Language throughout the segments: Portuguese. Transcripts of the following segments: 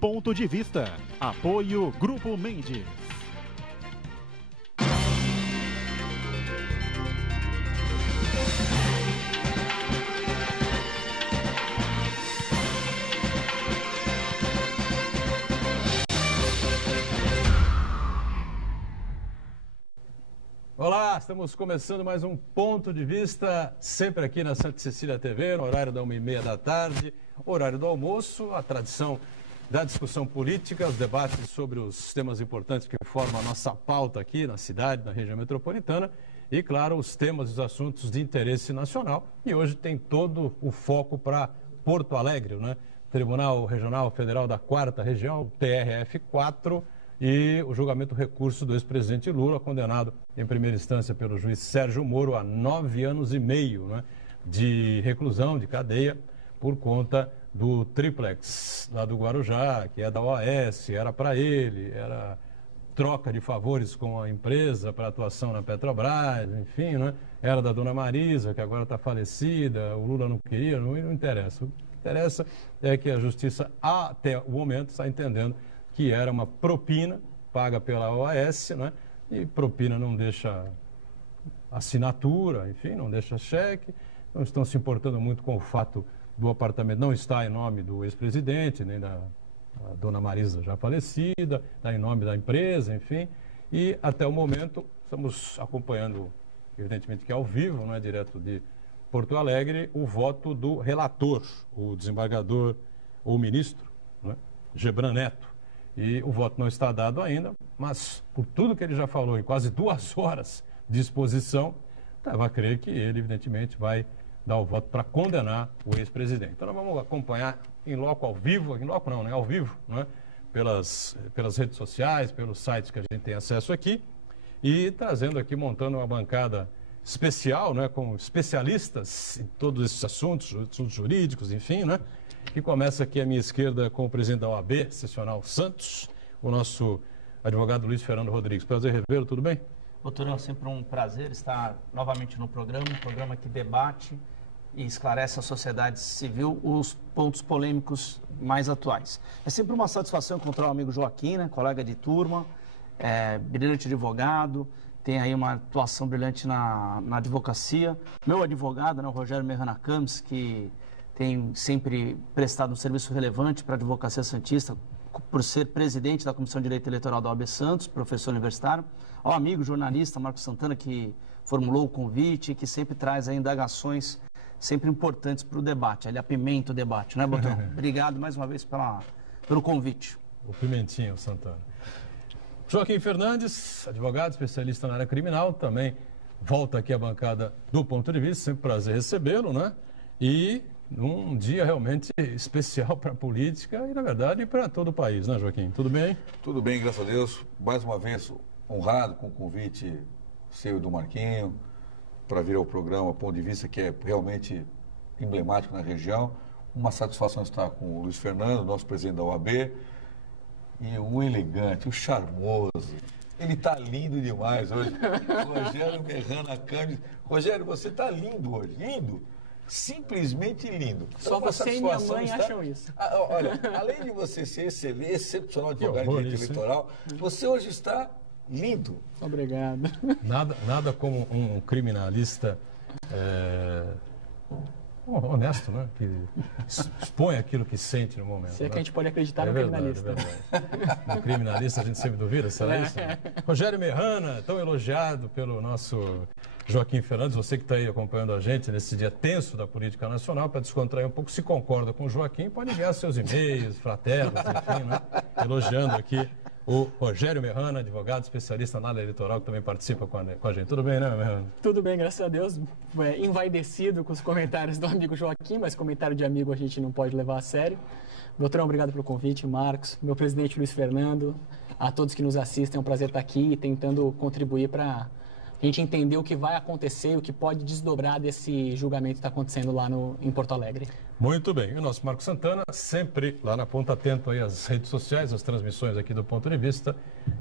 Ponto de Vista. Apoio Grupo Mendes. Olá, estamos começando mais um Ponto de Vista, sempre aqui na Santa Cecília TV, no horário da 1h30 da tarde, horário do almoço, a tradição da discussão política, os debates sobre os temas importantes que formam a nossa pauta aqui na cidade, na região metropolitana e, claro, os temas e os assuntos de interesse nacional. E hoje tem todo o foco para Porto Alegre, né? Tribunal Regional Federal da 4ª Região, TRF4, e o julgamento do recurso do ex-presidente Lula, condenado em primeira instância pelo juiz Sérgio Moro a 9 anos e meio, né, de reclusão, de cadeia, por conta do triplex lá do Guarujá, que é da OAS, era para ele, era troca de favores com a empresa para atuação na Petrobras, enfim, né, era da dona Marisa, que agora está falecida, o Lula não queria, não interessa. O que interessa é que a justiça, até o momento, está entendendo que era uma propina paga pela OAS, né? E propina não deixa assinatura, enfim, não deixa cheque. Não estão se importando muito com o fato do apartamento não estar em nome do ex-presidente, nem da dona Marisa já falecida, está em nome da empresa, enfim. E até o momento estamos acompanhando, evidentemente que ao vivo, não é direto de Porto Alegre, o voto do relator, o desembargador ou ministro, né? Gebran Neto. E o voto não está dado ainda, mas por tudo que ele já falou em quase 2 horas de exposição, estava a crer que ele, evidentemente, vai dar o voto para condenar o ex-presidente. Então, nós vamos acompanhar em loco, ao vivo, em loco não, né? Ao vivo, né? Pelas redes sociais, pelos sites que a gente tem acesso aqui, e trazendo aqui, montando uma bancada especial, né? Com especialistas em todos esses assuntos jurídicos, enfim, né? Que começa aqui à minha esquerda com o presidente da OAB, Seccional Santos, o nosso advogado Luiz Fernando Rodrigues. Prazer revê-lo, tudo bem? Doutor, é sempre um prazer estar novamente no programa, um programa que debate e esclarece à sociedade civil os pontos polêmicos mais atuais. É sempre uma satisfação encontrar o amigo Joaquim, né, colega de turma, brilhante advogado, tem aí uma atuação brilhante na advocacia. Meu advogado, né, o Rogério Merrana Campos, que tem sempre prestado um serviço relevante para a advocacia santista, por ser presidente da Comissão de Direito Eleitoral da OAB Santos, professor universitário. Ao amigo jornalista Marcos Santana, que formulou o convite, que sempre traz aí indagações sempre importantes para o debate. Ele apimenta o debate, né, Botão? Obrigado mais uma vez pelo convite. O pimentinho, Santana. Joaquim Fernandes, advogado, especialista na área criminal, também volta aqui à bancada do Ponto de Vista, sempre prazer recebê-lo, né? E num dia realmente especial para a política e, na verdade, para todo o país, né, Joaquim? Tudo bem? Tudo bem, graças a Deus. Mais uma vez, honrado com o convite seu e do Marquinho para vir ao programa Ponto de Vista, que é realmente emblemático na região. Uma satisfação estar com o Luiz Fernando, nosso presidente da OAB, e o elegante, o charmoso. Ele está lindo demais hoje. Rogério Merrana Campos. Rogério, você está lindo hoje, lindo. Simplesmente lindo. Só você e minha mãe acham isso. Olha, além de você ser excepcional advogado de direito eleitoral, você hoje está lindo. Obrigado. Nada como um criminalista honesto, né? Que expõe aquilo que sente no momento. Se é que a gente pode acreditar no criminalista. É verdade. No criminalista a gente sempre duvida, será isso? Rogério Merrana, tão elogiado pelo nosso Joaquim Fernandes, você que está aí acompanhando a gente nesse dia tenso da política nacional, para descontrair um pouco, se concorda com o Joaquim, pode enviar seus e-mails, fraternos, enfim, né? Elogiando aqui o Rogério Merrana, advogado especialista na área eleitoral, que também participa com a gente. Tudo bem, né, Merrana? Tudo bem, graças a Deus. Envaidecido com os comentários do amigo Joaquim, mas comentário de amigo a gente não pode levar a sério. Doutorão, obrigado pelo convite, Marcos, meu presidente Luiz Fernando, a todos que nos assistem, é um prazer estar aqui tentando contribuir para a gente entender o que vai acontecer, o que pode desdobrar desse julgamento que está acontecendo lá em Porto Alegre. Muito bem. E o nosso Marcos Santana, sempre lá na ponta, atento aí às redes sociais, às transmissões aqui do Ponto de Vista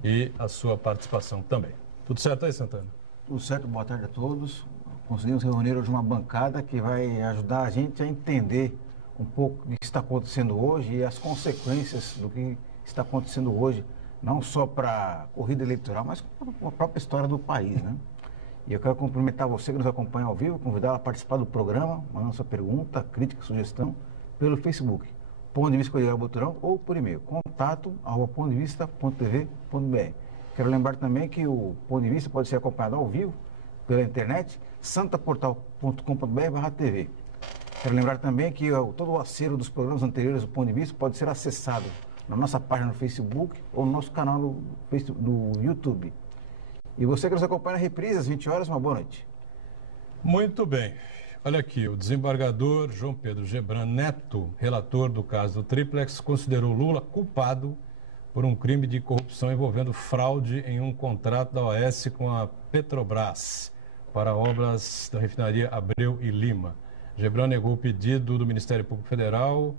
e a sua participação também. Tudo certo aí, Santana? Tudo certo, boa tarde a todos. Conseguimos reunir hoje uma bancada que vai ajudar a gente a entender um pouco do que está acontecendo hoje e as consequências do que está acontecendo hoje, não só para a corrida eleitoral, mas para a própria história do país, né? E eu quero cumprimentar você que nos acompanha ao vivo, convidá-la a participar do programa, mandando sua pergunta, crítica, sugestão, pelo Facebook, Ponto de Vista com Edgar Boturão, ou por e-mail, contato@pontodevista.tv.br. Quero lembrar também que o Ponto de Vista pode ser acompanhado ao vivo pela internet, santaportal.com.br/tv. Quero lembrar também que todo o acervo dos programas anteriores do Ponto de Vista pode ser acessado na nossa página no Facebook ou no nosso canal no YouTube. E você que nos acompanha na reprise às 20 horas, uma boa noite. Muito bem. Olha aqui, o desembargador João Pedro Gebran Neto, relator do caso do Triplex, considerou Lula culpado por um crime de corrupção envolvendo fraude em um contrato da OAS com a Petrobras para obras da refinaria Abreu e Lima. Gebran negou o pedido do Ministério Público Federal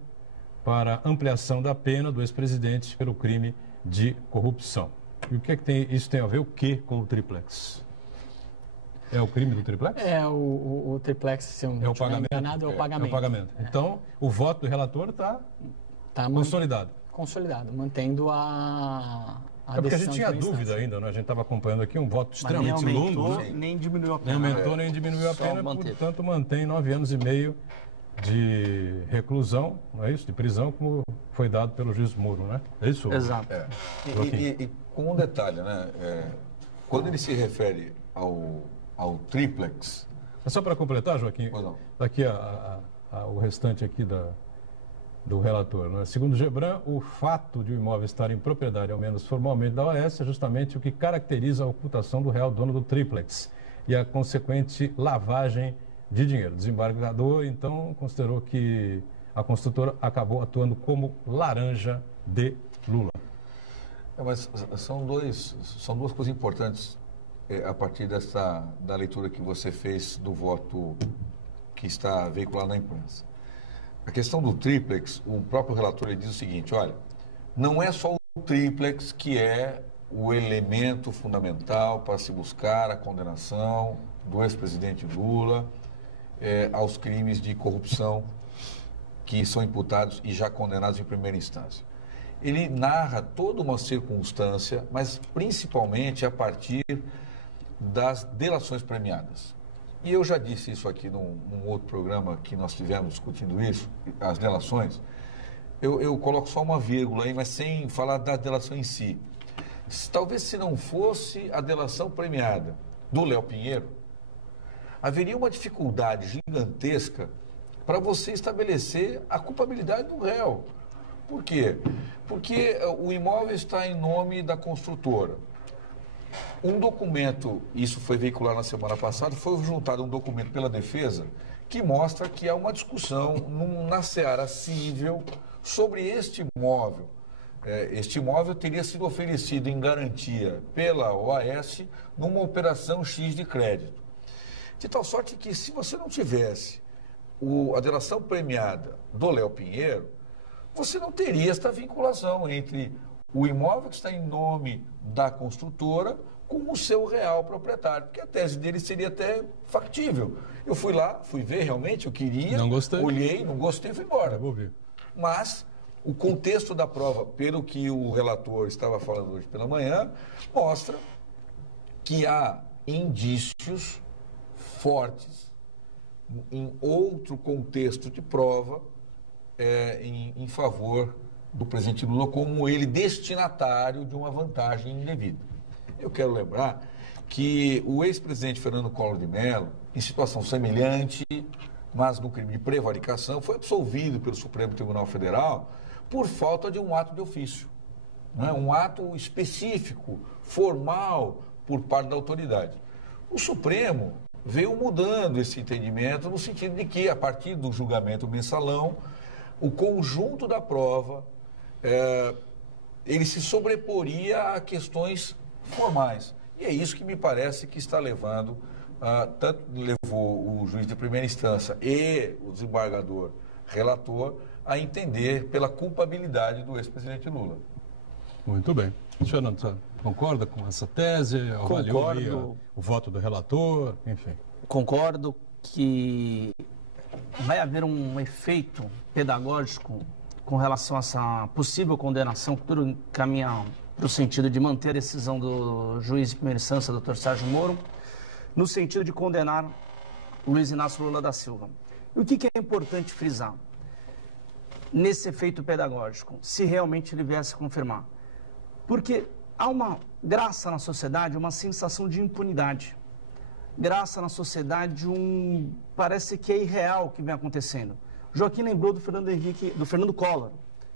para ampliação da pena do ex-presidente pelo crime de corrupção. E o que é que isso tem a ver o que com o Triplex? É o crime do Triplex? O Triplex, se eu não estiver enganado, é o pagamento. É o pagamento. Então, o voto do relator está consolidado. Consolidado, mantendo a porque a decisão gente tinha de dúvida instância. ainda, né? A gente estava acompanhando aqui um voto Mas extremamente nem aumentou, longo. nem diminuiu a Nem pena. aumentou, nem diminuiu a Só pena, manteve. portanto mantém 9 anos e meio de reclusão, não é isso? De prisão, como foi dado pelo juiz Moro, né? É isso? Exato. E com um detalhe, né? Quando ele se refere ao Triplex... É só para completar, Joaquim, Pois não. daqui o restante aqui do relator. Né? Segundo Gebran, o fato de o imóvel estar em propriedade, ao menos formalmente, da OAS é justamente o que caracteriza a ocultação do real dono do Triplex e a consequente lavagem de dinheiro. O desembargador, então, considerou que a construtora acabou atuando como laranja de Lula. Mas são duas coisas importantes a partir da leitura que você fez do voto que está veiculado na imprensa. A questão do Triplex, o próprio relator ele diz o seguinte, olha, não é só o Triplex que é o elemento fundamental para se buscar a condenação do ex-presidente Lula aos crimes de corrupção que são imputados e já condenados em primeira instância. Ele narra toda uma circunstância, mas principalmente a partir das delações premiadas. E eu já disse isso aqui num outro programa que nós tivemos discutindo isso, as delações. Eu coloco só uma vírgula aí, mas sem falar da delação em si. Talvez se não fosse a delação premiada do Léo Pinheiro, haveria uma dificuldade gigantesca para você estabelecer a culpabilidade do réu. Por quê? Porque o imóvel está em nome da construtora. Um documento, isso foi veiculado na semana passada, foi juntado um documento pela defesa que mostra que há uma discussão na seara civil sobre este imóvel. Este imóvel teria sido oferecido em garantia pela OAS numa operação X de crédito. De tal sorte que, se você não tivesse a delação premiada do Léo Pinheiro, você não teria esta vinculação entre o imóvel que está em nome da construtora com o seu real proprietário, porque a tese dele seria até factível. Eu fui lá, fui ver realmente, eu queria, não gostei. Olhei, não gostei, fui embora. Eu vou ver. Mas o contexto da prova, pelo que o relator estava falando hoje pela manhã, mostra que há indícios fortes em outro contexto de prova em favor do presidente Lula como ele destinatário de uma vantagem indevida. Eu quero lembrar que o ex-presidente Fernando Collor de Mello, em situação semelhante, mas no crime de prevaricação, foi absolvido pelo Supremo Tribunal Federal por falta de um ato de ofício, né? Um ato específico, formal, por parte da autoridade. O Supremo veio mudando esse entendimento no sentido de que, a partir do julgamento mensalão, o conjunto da prova, ele se sobreporia a questões formais. E é isso que me parece que está levando, tanto levou o juiz de primeira instância e o desembargador relator a entender pela culpabilidade do ex-presidente Lula. Muito bem. Fernando, concorda com essa tese? Avaliou aí o voto do relator? Enfim. Concordo que vai haver um efeito pedagógico com relação a essa possível condenação, que tudo caminha para o sentido de manter a decisão do juiz de primeira instância, Dr. Sérgio Moro, no sentido de condenar Luiz Inácio Lula da Silva. E o que é importante frisar nesse efeito pedagógico, se realmente ele viesse a confirmar? Porque há uma graça na sociedade, uma sensação de impunidade. Graça na sociedade, parece que é irreal o que vem acontecendo. Joaquim lembrou do Fernando Collor,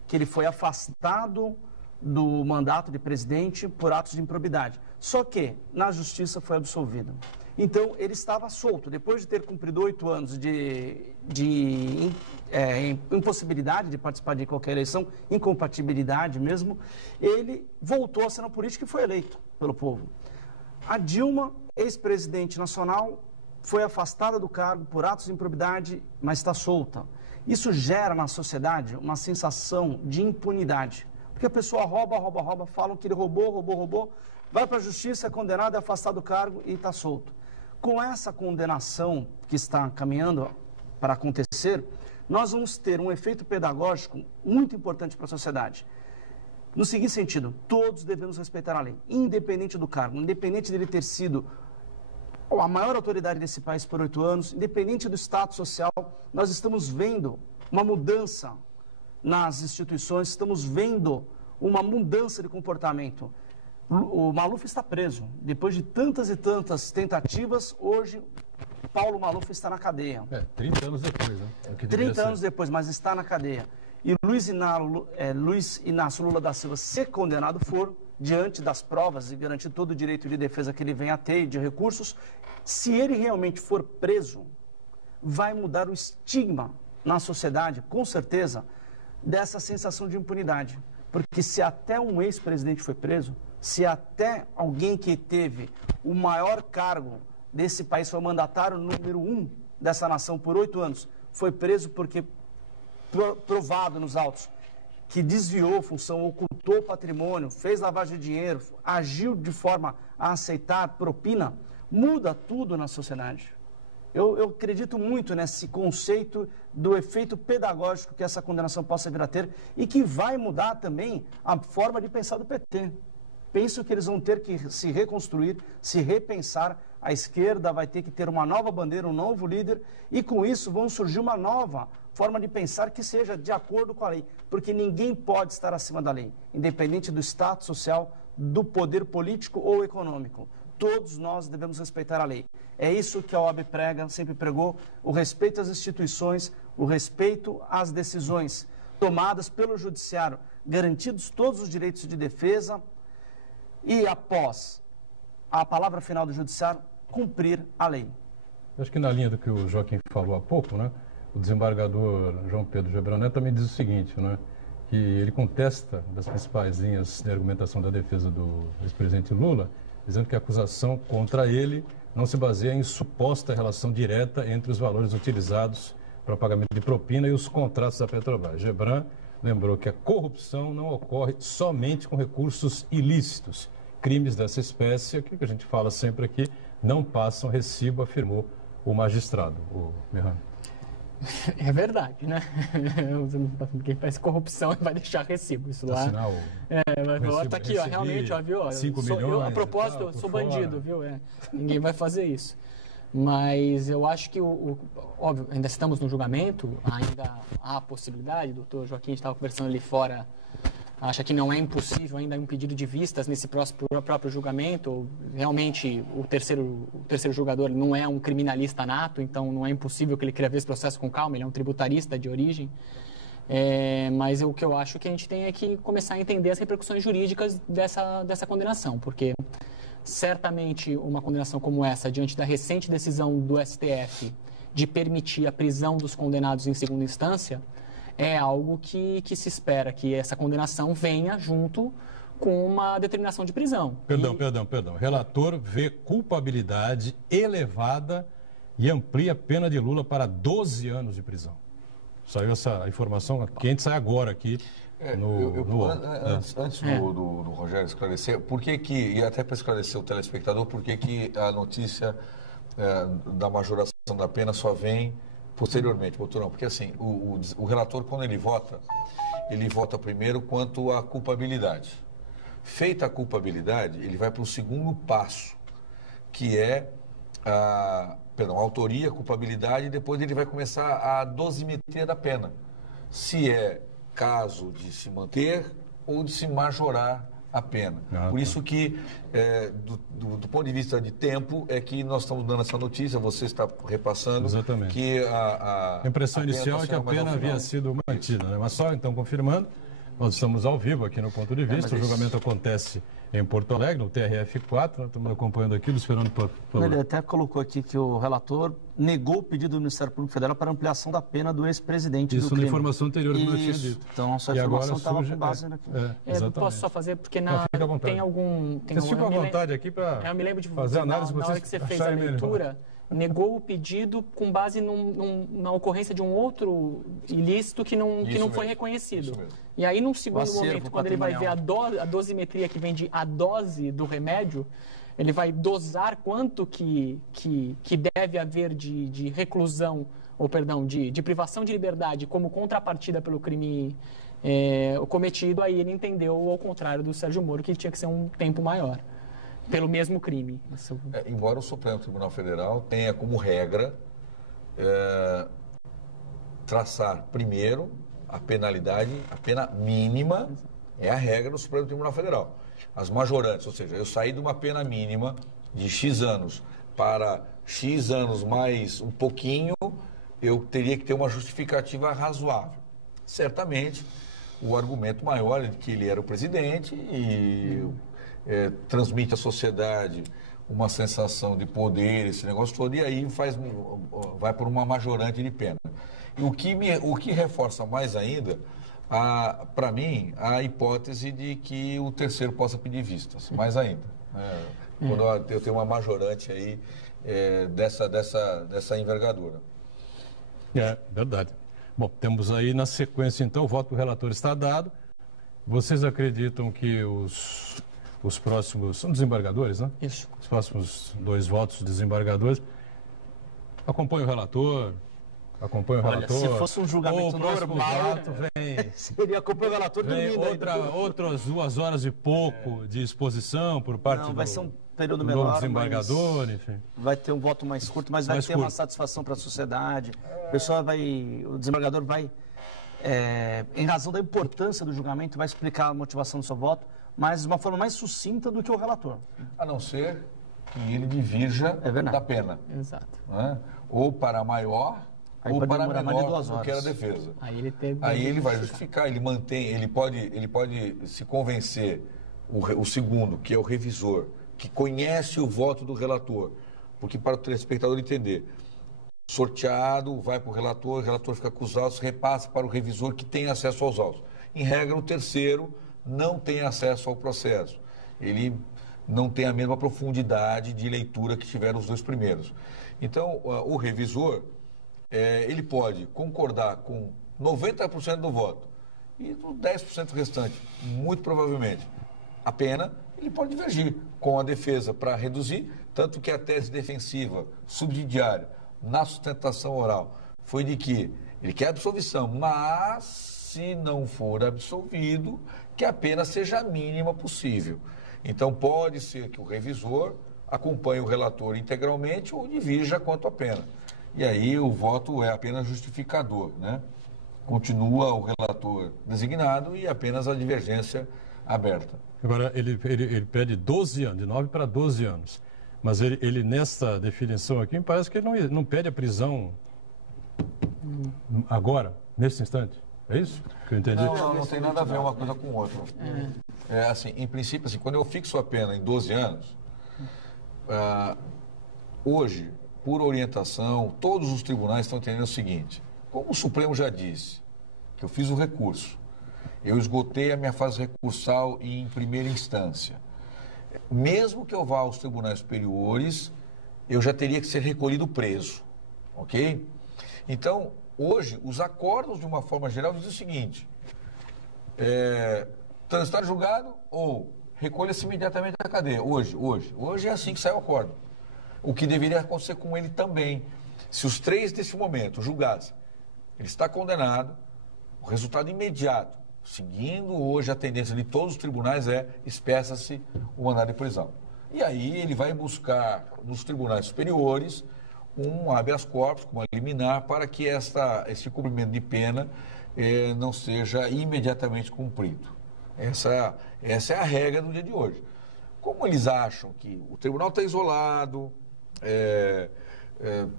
que ele foi afastado do mandato de presidente por atos de improbidade. Só que, na justiça, foi absolvido. Então, ele estava solto. Depois de ter cumprido 8 anos de impossibilidade de participar de qualquer eleição, incompatibilidade mesmo, ele voltou à cena política e foi eleito pelo povo. A Dilma, ex-presidente nacional, foi afastada do cargo por atos de improbidade, mas está solta. Isso gera na sociedade uma sensação de impunidade. Porque a pessoa rouba, falam que ele roubou, vai para a justiça, é condenado, é afastado do cargo e está solto. Com essa condenação que está caminhando para acontecer, nós vamos ter um efeito pedagógico muito importante para a sociedade. No seguinte sentido, todos devemos respeitar a lei, independente do cargo, independente dele ter sido a maior autoridade desse país por 8 anos, independente do status social, nós estamos vendo uma mudança nas instituições, estamos vendo uma mudança de comportamento. O Maluf está preso. Depois de tantas e tantas tentativas, hoje Paulo Maluf está na cadeia. 30 anos depois, né? 30 anos depois, mas está na cadeia. E Luiz Inácio Lula da Silva, se condenado for, diante das provas e garantir todo o direito de defesa que ele vem a ter e de recursos, se ele realmente for preso, vai mudar o estigma na sociedade, com certeza, dessa sensação de impunidade. Porque se até um ex-presidente foi preso, se até alguém que teve o maior cargo desse país, foi o mandatário número 1 dessa nação por 8 anos, foi preso porque provado nos autos que desviou função, ocultou patrimônio, fez lavagem de dinheiro, agiu de forma a aceitar propina, muda tudo na sociedade. Eu acredito muito nesse conceito do efeito pedagógico que essa condenação possa vir a ter e que vai mudar também a forma de pensar do PT. Penso que eles vão ter que se reconstruir, se repensar. A esquerda vai ter que ter uma nova bandeira, um novo líder, e com isso vão surgir uma nova forma de pensar que seja de acordo com a lei, porque ninguém pode estar acima da lei, independente do status social, do poder político ou econômico. Todos nós devemos respeitar a lei. É isso que a OAB prega, sempre pregou, o respeito às instituições, o respeito às decisões tomadas pelo judiciário, garantidos todos os direitos de defesa e, após a palavra final do judiciário, cumprir a lei. Acho que na linha do que o Joaquim falou há pouco, né, o desembargador João Pedro Gebran Neto também diz o seguinte, né, que ele contesta das principais linhas de argumentação da defesa do ex-presidente Lula, dizendo que a acusação contra ele não se baseia em suposta relação direta entre os valores utilizados para pagamento de propina e os contratos da Petrobras. Gebran lembrou que a corrupção não ocorre somente com recursos ilícitos. Crimes dessa espécie, aquilo que a gente fala sempre aqui, não passam recibo, afirmou o magistrado, o Merran. É verdade, né? Quem faz corrupção vai deixar recibo. Isso lá. Assinar o recibo, tá aqui, ó, realmente, ó, viu? 5 milhões. A propósito, eu sou bandido, viu? Ninguém vai fazer isso. Mas eu acho que, óbvio, ainda estamos no julgamento, ainda há a possibilidade, o doutor Joaquim estava conversando ali fora, acha que não é impossível ainda um pedido de vistas nesse próprio julgamento. Realmente, o terceiro julgador não é um criminalista nato, então não é impossível que ele queira ver esse processo com calma, ele é um tributarista de origem. Mas o que eu acho que a gente tem é que começar a entender as repercussões jurídicas dessa condenação, porque certamente uma condenação como essa, diante da recente decisão do STF de permitir a prisão dos condenados em segunda instância, é algo que se espera que essa condenação venha junto com uma determinação de prisão. Perdão. Relator vê culpabilidade elevada e amplia a pena de Lula para 12 anos de prisão. Saiu essa informação quente, sai agora aqui Antes do Rogério esclarecer, por que e até para esclarecer o telespectador, por que a notícia da majoração da pena só vem posteriormente, doutorão, porque assim, o relator, quando ele vota primeiro quanto à culpabilidade. Feita a culpabilidade, ele vai para o segundo passo, que é a autoria, culpabilidade, e depois ele vai começar a dosimetria da pena. Se é caso de se manter ou de se majorar a pena. Por isso que, do ponto de vista de tempo, é que nós estamos dando essa notícia, você está repassando. Exatamente. Que a impressão inicial é que a pena havia sido mantida, né? Mas só então confirmando, nós estamos ao vivo aqui no Ponto de Vista, o julgamento acontece em Porto Alegre, no TRF4, nós estamos acompanhando aqui, esperando por... Ele até colocou aqui que o relator negou o pedido do Ministério Público Federal para ampliação da pena do ex-presidente do crime. Isso na informação anterior que eu tinha dito. Então, a sua informação estava com base aqui. Posso só fazer, porque tem algum... Vocês ficam à vontade aqui para eu me lembro de fazer análise. Na hora que você fez a leitura, negou o pedido com base na ocorrência de um outro ilícito que não foi reconhecido. E aí, num segundo momento, quando ele vai ver a dosimetria que vem de a dose do remédio, ele vai dosar quanto que deve haver de reclusão, ou perdão, de privação de liberdade como contrapartida pelo crime cometido. Aí ele entendeu, ao contrário do Sérgio Moro, que tinha que ser um tempo maior. Pelo mesmo crime. Embora o Supremo Tribunal Federal tenha como regra traçar primeiro a penalidade, a pena mínima é a regra do Supremo Tribunal Federal. As majorantes, ou seja, eu saí de uma pena mínima de X anos para X anos mais um pouquinho, eu teria que ter uma justificativa razoável. Certamente, o argumento maior é que ele era o presidente e... transmite à sociedade uma sensação de poder, esse negócio todo, e aí vai por uma majorante de pena. E o que reforça mais ainda, para mim, a hipótese de que o terceiro possa pedir vistas, mais ainda. Quando eu tenho uma majorante aí dessa envergadura. É verdade. Bom, temos aí na sequência, então, o voto do relator está dado. Vocês acreditam que os próximos, são desembargadores, né? Isso. Os próximos 2 votos desembargadores acompanham o relator, se fosse um julgamento normal, seria acompanhar o relator dormindo. Outras 2 horas e pouco de exposição por parte vai ser um período menor, desembargador, enfim. Vai ter um voto mais curto, mas vai ter uma satisfação para a sociedade. O desembargador vai, em razão da importância do julgamento, vai explicar a motivação do seu voto, mas de uma forma mais sucinta do que o relator. A não ser que ele divirja da pena. Exato. Né? Ou para maior, ou para menor do que era a defesa. Aí ele vai justificar, ele pode se convencer o segundo, que é o revisor, que conhece o voto do relator, porque para o telespectador entender, sorteado, vai para o relator fica com os autos, repassa para o revisor que tem acesso aos autos. Em regra, o terceiro não tem acesso ao processo. Ele não tem a mesma profundidade de leitura que tiveram os 2 primeiros. Então, o revisor, ele pode concordar com 90% do voto e no 10% restante, muito provavelmente, a pena, ele pode divergir com a defesa para reduzir, tanto que a tese defensiva subsidiária na sustentação oral foi de que ele quer absolvição, mas se não for absolvido, que a pena seja a mínima possível. Então, pode ser que o revisor acompanhe o relator integralmente ou divirja quanto à pena. E aí o voto é apenas justificador, né? Continua o relator designado e apenas a divergência aberta. Agora, ele pede 12 anos, de 9 para 12 anos. Mas ele nessa definição aqui, me parece que ele não pede a prisão agora, nesse instante. É isso que eu entendi? Não tem nada a ver uma coisa com outra. Assim, em princípio, assim, quando eu fixo a pena em 12 anos, hoje, por orientação, todos os tribunais estão entendendo o seguinte: como o Supremo já disse, que eu fiz o recurso, eu esgotei a minha fase recursal em primeira instância, mesmo que eu vá aos tribunais superiores, eu já teria que ser recolhido preso, ok? Então, hoje, os acordos, de uma forma geral, dizem o seguinte: transitar julgado ou recolha-se imediatamente da cadeia. Hoje é assim que sai o acordo. O que deveria acontecer com ele também. Se os 3, nesse momento, julgados, ele está condenado, o resultado imediato, seguindo hoje a tendência de todos os tribunais, espeça-se o mandado de prisão. E aí ele vai buscar nos tribunais superiores um habeas corpus, uma liminar, para que esse cumprimento de pena não seja imediatamente cumprido. Essa é a regra do dia de hoje. Como eles acham que o tribunal está isolado,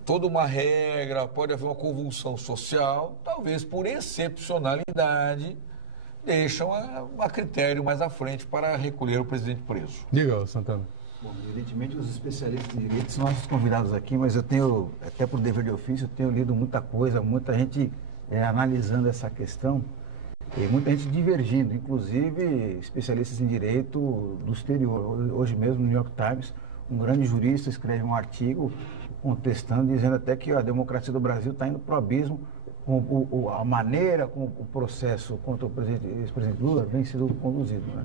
toda uma regra, pode haver uma convulsão social, talvez por excepcionalidade deixam a critério mais à frente para recolher o presidente preso. Diga, Santana. Bom, evidentemente os especialistas em direito são nossos convidados aqui, mas eu tenho, até por dever de ofício, eu tenho lido muita coisa, muita gente analisando essa questão, e muita gente divergindo, inclusive especialistas em direito do exterior. Hoje mesmo, no New York Times, um grande jurista escreve um artigo contestando, dizendo até que a democracia do Brasil está indo para o abismo com a maneira como o processo contra o ex-presidente Lula vem sendo conduzido, né?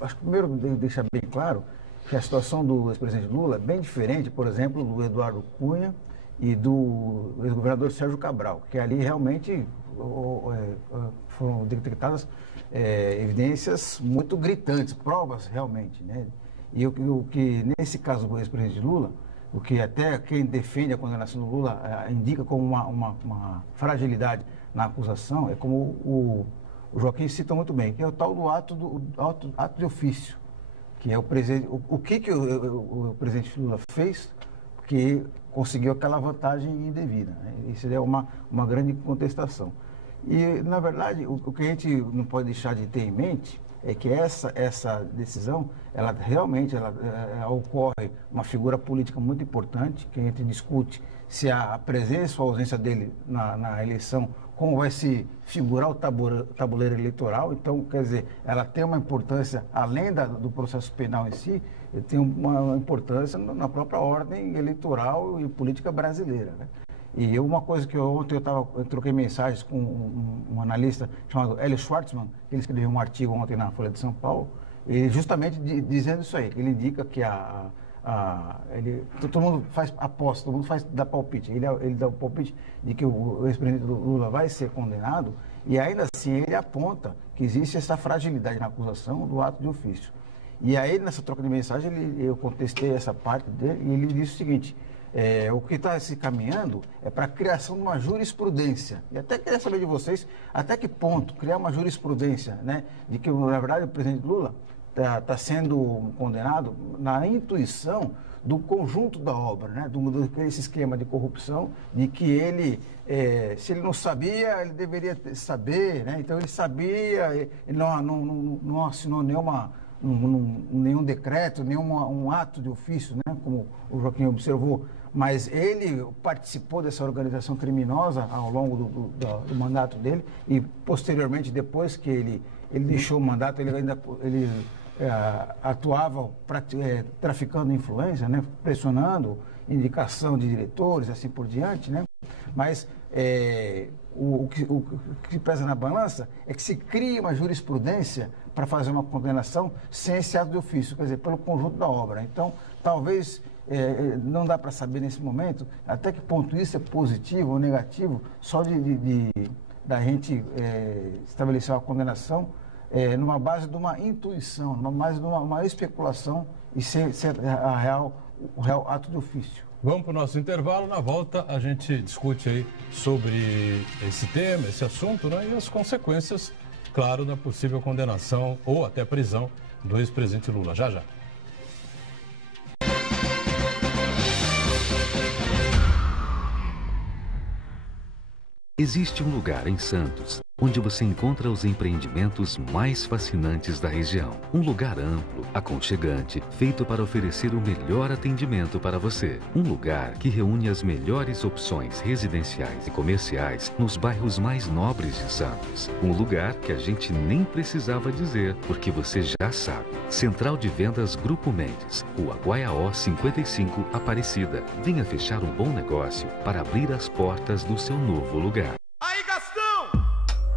Acho que primeiro deixar bem claro que a situação do ex-presidente Lula é bem diferente, por exemplo, do Eduardo Cunha e do ex-governador Sérgio Cabral, que ali realmente foram detectadas evidências muito gritantes, provas realmente, né? E o que, nesse caso do ex-presidente Lula, o que até quem defende a condenação do Lula indica como uma fragilidade na acusação, é como o Joaquim cita muito bem, que é o tal do ato de ofício, que é o presidente, o que o presidente Lula fez que conseguiu aquela vantagem indevida, né? Isso é uma grande contestação. E, na verdade, o que a gente não pode deixar de ter em mente é que essa decisão, ela realmente ocorre uma figura política muito importante, que a gente discute se a presença ou a ausência dele na eleição, como vai se figurar o tabuleiro eleitoral. Então, quer dizer, ela tem uma importância, além do processo penal em si, tem uma importância na própria ordem eleitoral e política brasileira, né? E uma coisa que ontem eu troquei mensagens com um analista chamado Hélio Schwartzman, que ele escreveu um artigo ontem na Folha de São Paulo, e justamente dizendo isso aí, que ele indica que todo mundo faz aposta, todo mundo dá palpite. Ele dá o palpite de que o ex-presidente Lula vai ser condenado, e ainda assim ele aponta que existe essa fragilidade na acusação do ato de ofício. E aí, nessa troca de mensagem, eu contestei essa parte dele, e ele disse o seguinte: o que está se caminhando é para a criação de uma jurisprudência. E até queria saber de vocês, até que ponto criar uma jurisprudência, né, de que, na verdade, o presidente Lula está sendo condenado na intuição do conjunto da obra, né, desse esquema de corrupção, de que ele, se ele não sabia, ele deveria saber, né? Então ele sabia, ele não assinou nenhum decreto, nenhum ato de ofício, né, como o Joaquim observou, mas ele participou dessa organização criminosa ao longo do mandato dele, e posteriormente, depois que ele deixou o mandato, ele atuava traficando influência, né, pressionando indicação de diretores, assim por diante, né? Mas o que pesa na balança é que se cria uma jurisprudência para fazer uma condenação sem esse ato de ofício, quer dizer, pelo conjunto da obra. Então, talvez não dá para saber nesse momento até que ponto isso é positivo ou negativo, só da gente estabelecer uma condenação numa base de uma intuição, numa base de uma especulação e sem ser o real ato de ofício. Vamos para o nosso intervalo. Na volta a gente discute aí sobre esse tema, esse assunto, né, e as consequências, claro, da possível condenação ou até prisão do ex-presidente Lula. Já, já. Existe um lugar em Santos onde você encontra os empreendimentos mais fascinantes da região. Um lugar amplo, aconchegante, feito para oferecer o melhor atendimento para você. Um lugar que reúne as melhores opções residenciais e comerciais nos bairros mais nobres de Santos. Um lugar que a gente nem precisava dizer, porque você já sabe. Central de Vendas Grupo Mendes, Rua Guaiaó 55, Aparecida. Venha fechar um bom negócio para abrir as portas do seu novo lugar. Aí, Gastão!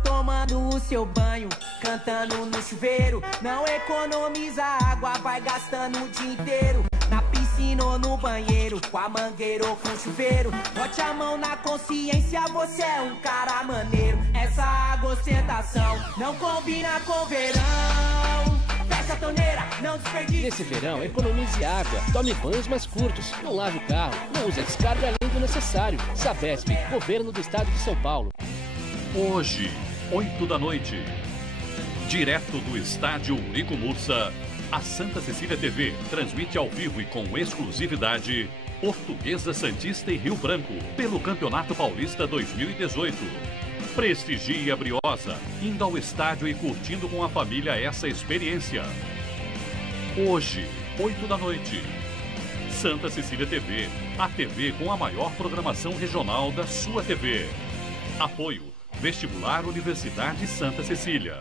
Tomando o seu banho, cantando no chuveiro. Não economiza água, vai gastando o dia inteiro. Na piscina assinou no banheiro, com a mangueira ou com chuveiro. Bote a mão na consciência, você é um cara maneiro. Essa água ostentação não combina com verão. Fecha a torneira, não desperdice. Nesse verão, economize água, tome banhos mais curtos, não lave o carro, não use a descarga além do necessário. Sabesp, Governo do Estado de São Paulo. Hoje, 8 da noite, direto do estádio Urico Mursa, a Santa Cecília TV transmite ao vivo e com exclusividade Portuguesa Santista e Rio Branco pelo Campeonato Paulista 2018. Prestigie a Briosa, indo ao estádio e curtindo com a família essa experiência. Hoje, 8 da noite, Santa Cecília TV, a TV com a maior programação regional da sua TV. Apoio Vestibular Universidade Santa Cecília.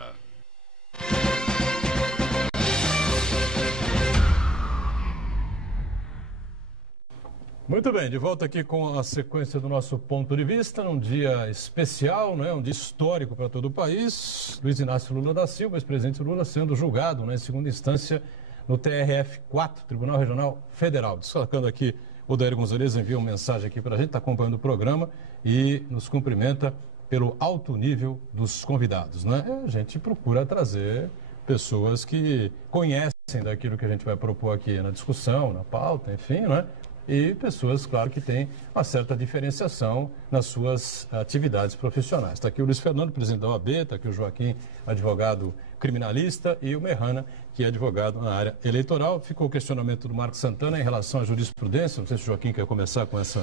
Muito bem, de volta aqui com a sequência do nosso ponto de vista, num dia especial, né, um dia histórico para todo o país. Luiz Inácio Lula da Silva, ex-presidente Lula, sendo julgado, né, em segunda instância no TRF4, Tribunal Regional Federal. Destacando aqui, o Daír Gonzalez envia uma mensagem aqui para a gente, está acompanhando o programa e nos cumprimenta pelo alto nível dos convidados, né? A gente procura trazer pessoas que conhecem daquilo que a gente vai propor aqui na discussão, na pauta, enfim, né? E pessoas, claro, que têm uma certa diferenciação nas suas atividades profissionais. Está aqui o Luiz Fernando, presidente da OAB, está aqui o Joaquim, advogado criminalista, e o Merrana, que é advogado na área eleitoral. Ficou o questionamento do Marcos Santana em relação à jurisprudência. Não sei se o Joaquim quer começar com essa...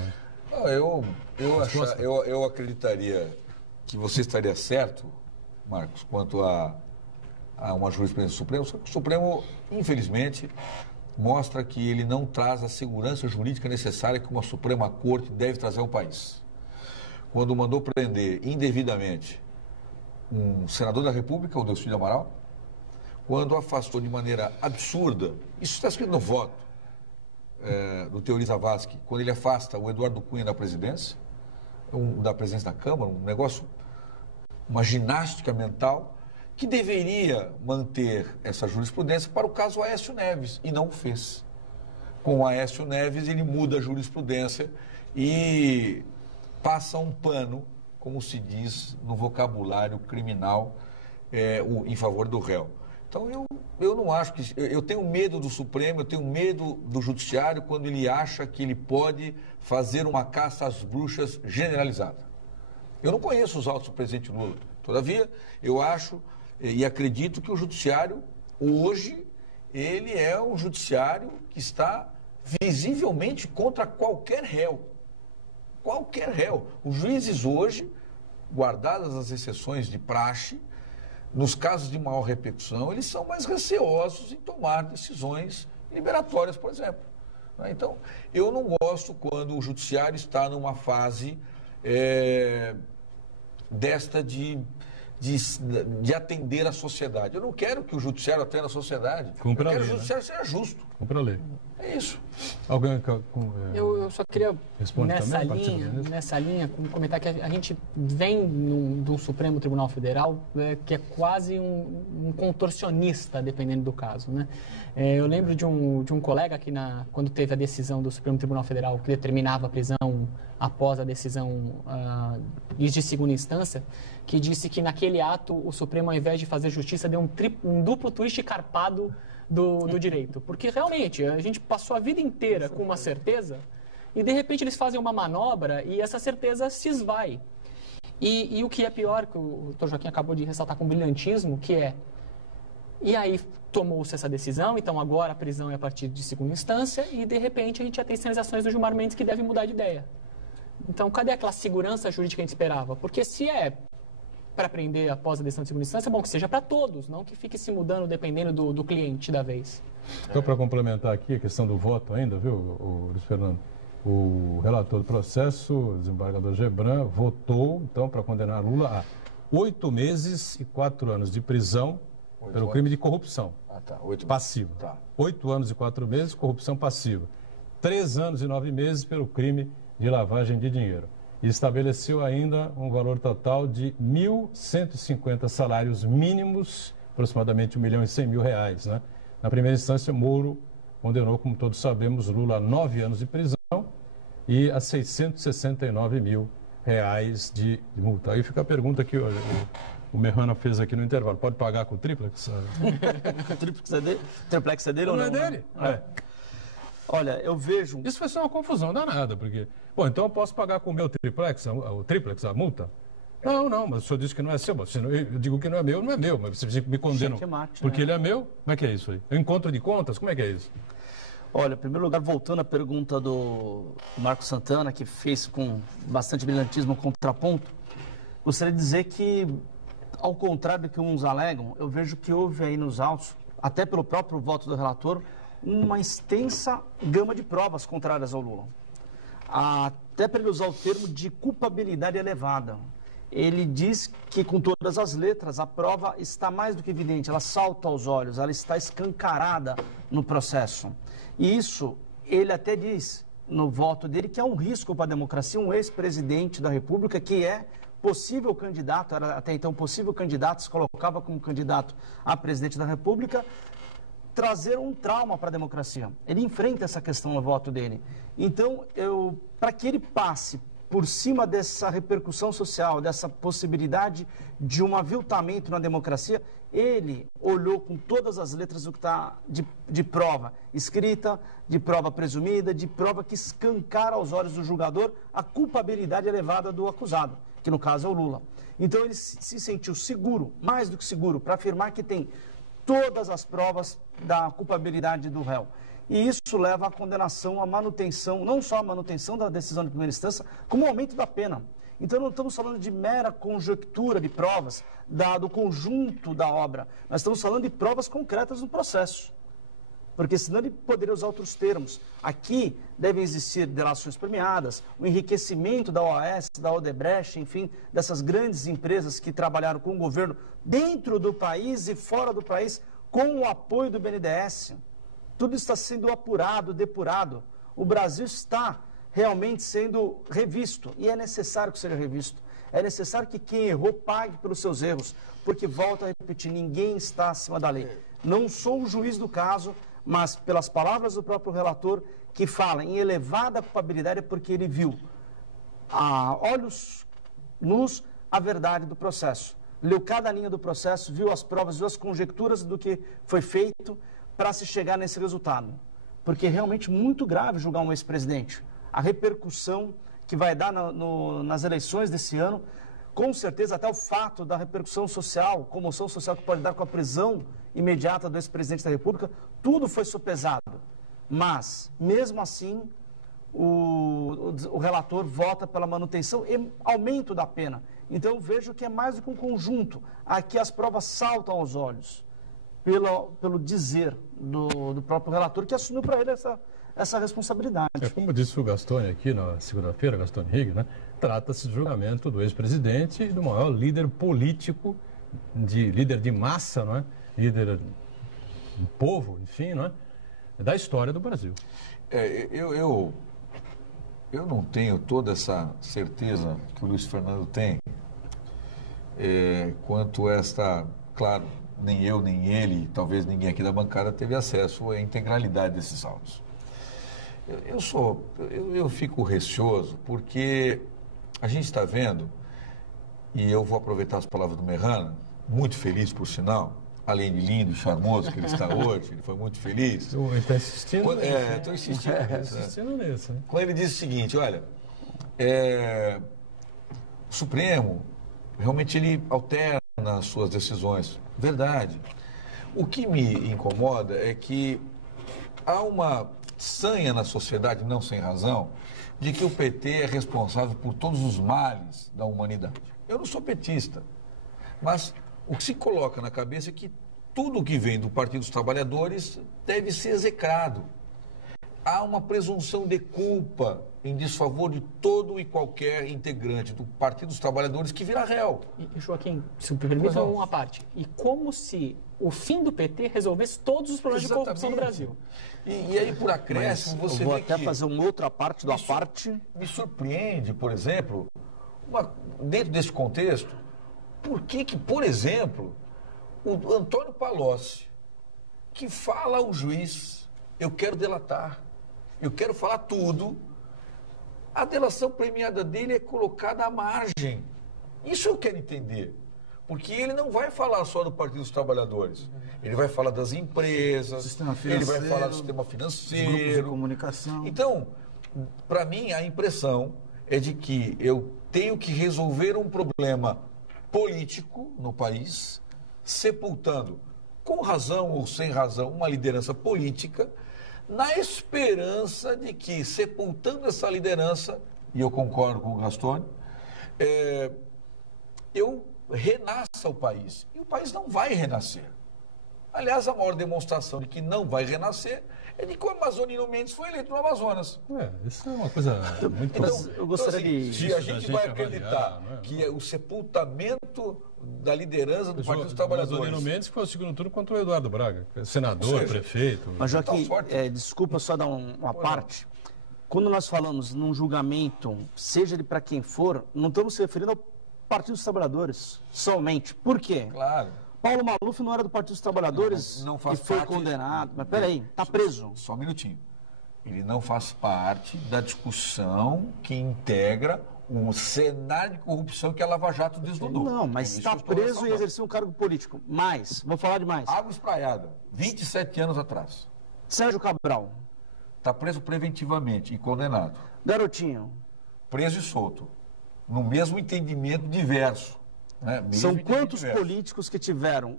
Eu acreditaria que você estaria certo, Marcos, quanto a uma jurisprudência do Supremo, só que o Supremo, infelizmente, mostra que ele não traz a segurança jurídica necessária que uma Suprema Corte deve trazer ao país. Quando mandou prender indevidamente um senador da República, o Delcídio Amaral, quando afastou de maneira absurda, isso está escrito no voto do Teori Zavascki, quando ele afasta o Eduardo Cunha da presidência da Câmara, um negócio, uma ginástica mental, que deveria manter essa jurisprudência para o caso Aécio Neves, e não o fez. Com o Aécio Neves, ele muda a jurisprudência e passa um pano, como se diz no vocabulário criminal, em favor do réu. Então, eu não acho que... Eu tenho medo do Supremo, eu tenho medo do Judiciário quando ele acha que ele pode fazer uma caça às bruxas generalizada. Eu não conheço os autos do presidente Lula. Todavia, eu acho... E acredito que o judiciário, hoje, ele é um judiciário que está visivelmente contra qualquer réu. Qualquer réu. Os juízes hoje, guardadas as exceções de praxe, nos casos de maior repercussão, eles são mais receosos em tomar decisões liberatórias, por exemplo. Então, eu não gosto quando o judiciário está numa fase desta de atender a sociedade. Eu não quero que o judiciário atenda a sociedade. Eu quero que o judiciário seja justo. Cumpra a lei. É isso. Alguém eu só queria, nessa linha, comentar que a gente vem do Supremo Tribunal Federal, que é quase um contorcionista, dependendo do caso, né? Eu lembro de um colega que, quando teve a decisão do Supremo Tribunal Federal que determinava a prisão após a decisão de segunda instância, que disse que naquele ato o Supremo, ao invés de fazer justiça, deu um duplo twist carpado do direito. Porque realmente a gente passou a vida inteira com uma certeza e de repente eles fazem uma manobra e essa certeza se esvai. E o que é pior, que o Dr. Joaquim acabou de ressaltar com brilhantismo, que é... E aí tomou-se essa decisão, então agora a prisão é a partir de segunda instância e de repente a gente já tem sinalizações do Gilmar Mendes que devem mudar de ideia. Então, cadê aquela segurança jurídica que a gente esperava? Porque se é para prender após a decisão de segunda instância, é bom que seja para todos, não que fique se mudando dependendo do cliente da vez. Então, para complementar aqui a questão do voto ainda, viu, Luiz Fernando? O relator do processo, o desembargador Gebran, votou, então, para condenar Lula a 8 meses e 4 anos de prisão pelo crime de corrupção passiva. 8 anos e 4 meses, corrupção passiva. 3 anos e 9 meses pelo crime de lavagem de dinheiro. E estabeleceu ainda um valor total de 1.150 salários mínimos, aproximadamente R$1.100.000, né? Na primeira instância, Moro condenou, como todos sabemos, Lula a 9 anos de prisão e a R$669 mil de multa. Aí fica a pergunta que o Merrana fez aqui no intervalo. Pode pagar com o triplex? Triplex é dele ou não? Não é dele? É. Olha, eu vejo... Isso vai ser uma confusão danada, porque... Bom, então eu posso pagar com o meu triplex, a multa? Não, mas o senhor disse que não é seu. Mas eu digo que não é meu, mas vocês me condenam porque ele é meu? Como é que é isso aí? É um encontro de contas? Como é que é isso? Olha, em primeiro lugar, voltando à pergunta do Marcos Santana, que fez com bastante brilhantismo um contraponto, gostaria de dizer que, ao contrário do que uns alegam, eu vejo que houve aí nos autos, até pelo próprio voto do relator, uma extensa gama de provas contrárias ao Lula. Até para ele usar o termo de culpabilidade elevada. Ele diz que, com todas as letras, a prova está mais do que evidente, ela salta aos olhos, ela está escancarada no processo. E isso, ele até diz no voto dele que é um risco para a democracia, um ex-presidente da República que é possível candidato, era até então possível candidato, se colocava como candidato a presidente da República, trazer um trauma para a democracia. Ele enfrenta essa questão no voto dele. Então, para que ele passe por cima dessa repercussão social, dessa possibilidade de um aviltamento na democracia, ele olhou com todas as letras o que está de prova escrita, de prova presumida, de prova que escancara aos olhos do julgador a culpabilidade elevada do acusado, que no caso é o Lula. Então ele se sentiu seguro, mais do que seguro, para afirmar que tem todas as provas da culpabilidade do réu. E isso leva à condenação, à manutenção, não só a manutenção da decisão de primeira instância, como o aumento da pena. Então não estamos falando de mera conjectura de provas do conjunto da obra. Nós estamos falando de provas concretas no processo. Porque senão ele poderia usar outros termos. Aqui devem existir delações premiadas, o enriquecimento da OAS, da Odebrecht, enfim, dessas grandes empresas que trabalharam com o governo dentro do país e fora do país, com o apoio do BNDES. Tudo está sendo apurado, depurado. O Brasil está realmente sendo revisto e é necessário que seja revisto. É necessário que quem errou pague pelos seus erros, porque, volto a repetir, ninguém está acima da lei. Não sou o juiz do caso, mas pelas palavras do próprio relator, que fala em elevada culpabilidade, é porque ele viu a olhos nus a verdade do processo. Leu cada linha do processo, viu as provas, viu as conjecturas do que foi feito para se chegar nesse resultado. Porque é realmente muito grave julgar um ex-presidente. A repercussão que vai dar nas eleições desse ano, com certeza até o fato da repercussão social, comoção social que pode dar com a prisão imediata do ex-presidente da República, tudo foi sopesado. Mas, mesmo assim, o relator vota pela manutenção e aumento da pena. Então, vejo que é mais do que um conjunto. Aqui as provas saltam aos olhos, pelo dizer do próprio relator, que assumiu para ele essa responsabilidade. Como disse o Gastone aqui na segunda-feira, Gastone Higg, né? Trata-se de julgamento do ex-presidente e do maior líder político, líder de massa, não é? Líder do povo, enfim, não é? Da história do Brasil. Eu não tenho toda essa certeza que o Luiz Fernando tem quanto essa, claro, nem eu, nem ele, talvez ninguém aqui da bancada teve acesso à integralidade desses autos. Eu fico receoso porque a gente está vendo, e eu vou aproveitar as palavras do Merrana, muito feliz por sinal, além de lindo e charmoso que ele está hoje, ele foi muito feliz. Ele está insistindo nisso. Estou insistindo nisso. Insistindo nisso, né? Quando ele diz o seguinte, olha, o Supremo, realmente ele alterna as suas decisões. Verdade. O que me incomoda é que há uma sanha na sociedade, não sem razão, de que o PT é responsável por todos os males da humanidade. Eu não sou petista, mas o que se coloca na cabeça é que tudo que vem do Partido dos Trabalhadores deve ser execrado. Há uma presunção de culpa em desfavor de todo e qualquer integrante do Partido dos Trabalhadores que vira réu. E Joaquim, se me permite uma parte. E como se o fim do PT resolvesse todos os problemas de corrupção no Brasil. E aí, por acréscimo, você vê que... Eu vou até fazer uma outra parte do à parte. Me surpreende, por exemplo, dentro desse contexto, por que, por exemplo, o Antônio Palocci, que fala ao juiz eu quero delatar, eu quero falar tudo. A delação premiada dele é colocada à margem. Isso eu quero entender. Porque ele não vai falar só do Partido dos Trabalhadores. Ele vai falar das empresas, ele vai falar do sistema financeiro, grupos de comunicação. Então, para mim, a impressão é de que eu tenho que resolver um problema político no país, sepultando, com razão ou sem razão, uma liderança política, na esperança de que, sepultando essa liderança, e eu concordo com o Gastone, eu renasça o país. E o país não vai renascer. Aliás, a maior demonstração de que não vai renascer é de que o Amazonino Mendes foi eleito no Amazonas. Isso é uma coisa muito... Então, eu gostaria assim, de... Se a gente vai acreditar que é o sepultamento da liderança do Partido dos Trabalhadores... O Amazonino Mendes foi o segundo turno contra o Eduardo Braga, senador, prefeito... Mas, Joaquim, desculpa só dar uma parte. Quando nós falamos num julgamento, seja ele para quem for, não estamos se referindo ao Partido dos Trabalhadores somente. Por quê? Claro. Paulo Maluf não era do Partido dos Trabalhadores não faz e foi parte... condenado. Mas peraí, está preso. Só um minutinho. Ele não faz parte da discussão que integra um cenário de corrupção que a Lava Jato desnudou. Não, mas está preso e exerceu um cargo político. Mas, vou falar de mais. Água Espraiada, 27 anos atrás. Sérgio Cabral. Está preso preventivamente e condenado. Garotinho. Preso e solto. No mesmo entendimento diverso. Né? São quantos políticos que tiveram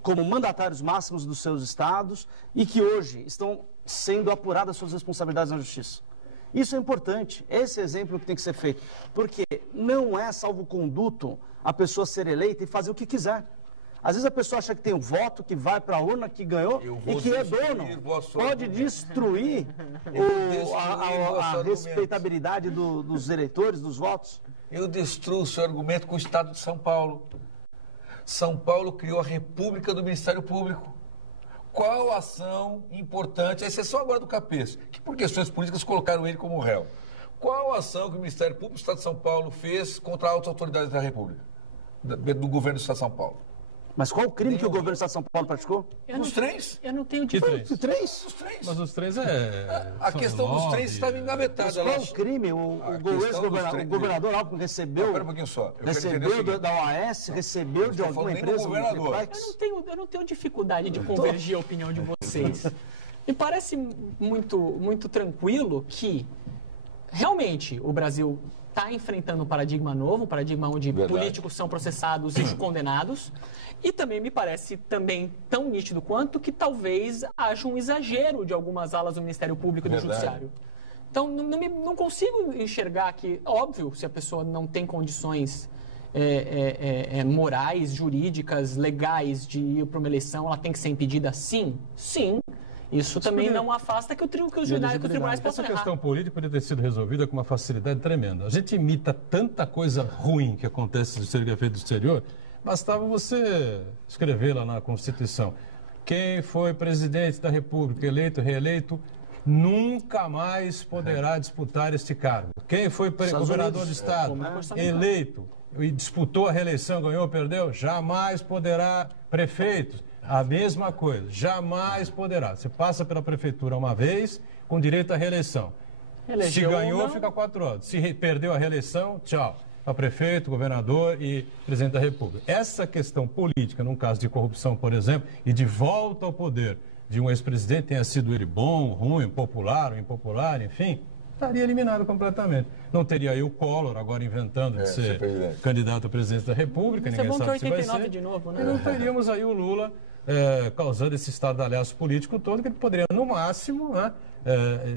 como mandatários máximos dos seus estados e que hoje estão sendo apuradas suas responsabilidades na justiça? Isso é importante. Esse exemplo que tem que ser feito. Porque não é salvo-conduto a pessoa ser eleita e fazer o que quiser. Às vezes a pessoa acha que tem um voto, que vai para a urna, que ganhou e que é dono. Pode destruir a respeitabilidade dos eleitores, dos votos. Eu destruo o seu argumento com o Estado de São Paulo. São Paulo criou a República do Ministério Público. Qual ação importante, a exceção agora do Capês, que por questões políticas colocaram ele como réu. Qual ação que o Ministério Público do Estado de São Paulo fez contra altas autoridades da República, do governo do Estado de São Paulo? Mas qual o crime que o governo do Estado de São Paulo praticou? Os trens. Eu não tenho de Os trens? Os trens. Mas os trens A questão dos trens estava engavetada. Qual o crime? O governador Alckmin recebeu... Espera um pouquinho só. Recebeu da OAS, recebeu de alguma empresa? Eu não tenho dificuldade de convergir a opinião de vocês. Me parece muito tranquilo que, realmente, o Brasil está enfrentando um paradigma novo, um paradigma onde políticos são processados e condenados. E também me parece tão nítido quanto que talvez haja um exagero de algumas alas do Ministério Público e do Judiciário. Então, não consigo enxergar que, óbvio, se a pessoa não tem condições morais, jurídicas, legais de ir para uma eleição, ela tem que ser impedida? Sim. Isso também não afasta que os tribunais possam errar. Essa questão política poderia ter sido resolvida com uma facilidade tremenda. A gente imita tanta coisa ruim que acontece no exterior, feito no exterior, bastava você escrever lá na Constituição. Quem foi presidente da República, eleito, reeleito, nunca mais poderá disputar este cargo. Quem foi governador de Estado, eleito e disputou a reeleição, ganhou, perdeu, jamais poderá. Prefeito, a mesma coisa, jamais poderá. Você passa pela prefeitura uma vez, com direito à reeleição. Se ganhou, fica 4 anos. Se perdeu a reeleição, tchau. Para prefeito, governador e presidente da República. Essa questão política, num caso de corrupção, por exemplo, e de volta ao poder de um ex-presidente, tenha sido ele bom, ruim, popular ou impopular, enfim, estaria eliminado completamente. Não teria aí o Collor agora inventando de ser candidato a presidente da República, ninguém sabe se vai ser. De novo, né? E não teríamos aí o Lula causando esse estardalhaço político todo, que ele poderia, no máximo,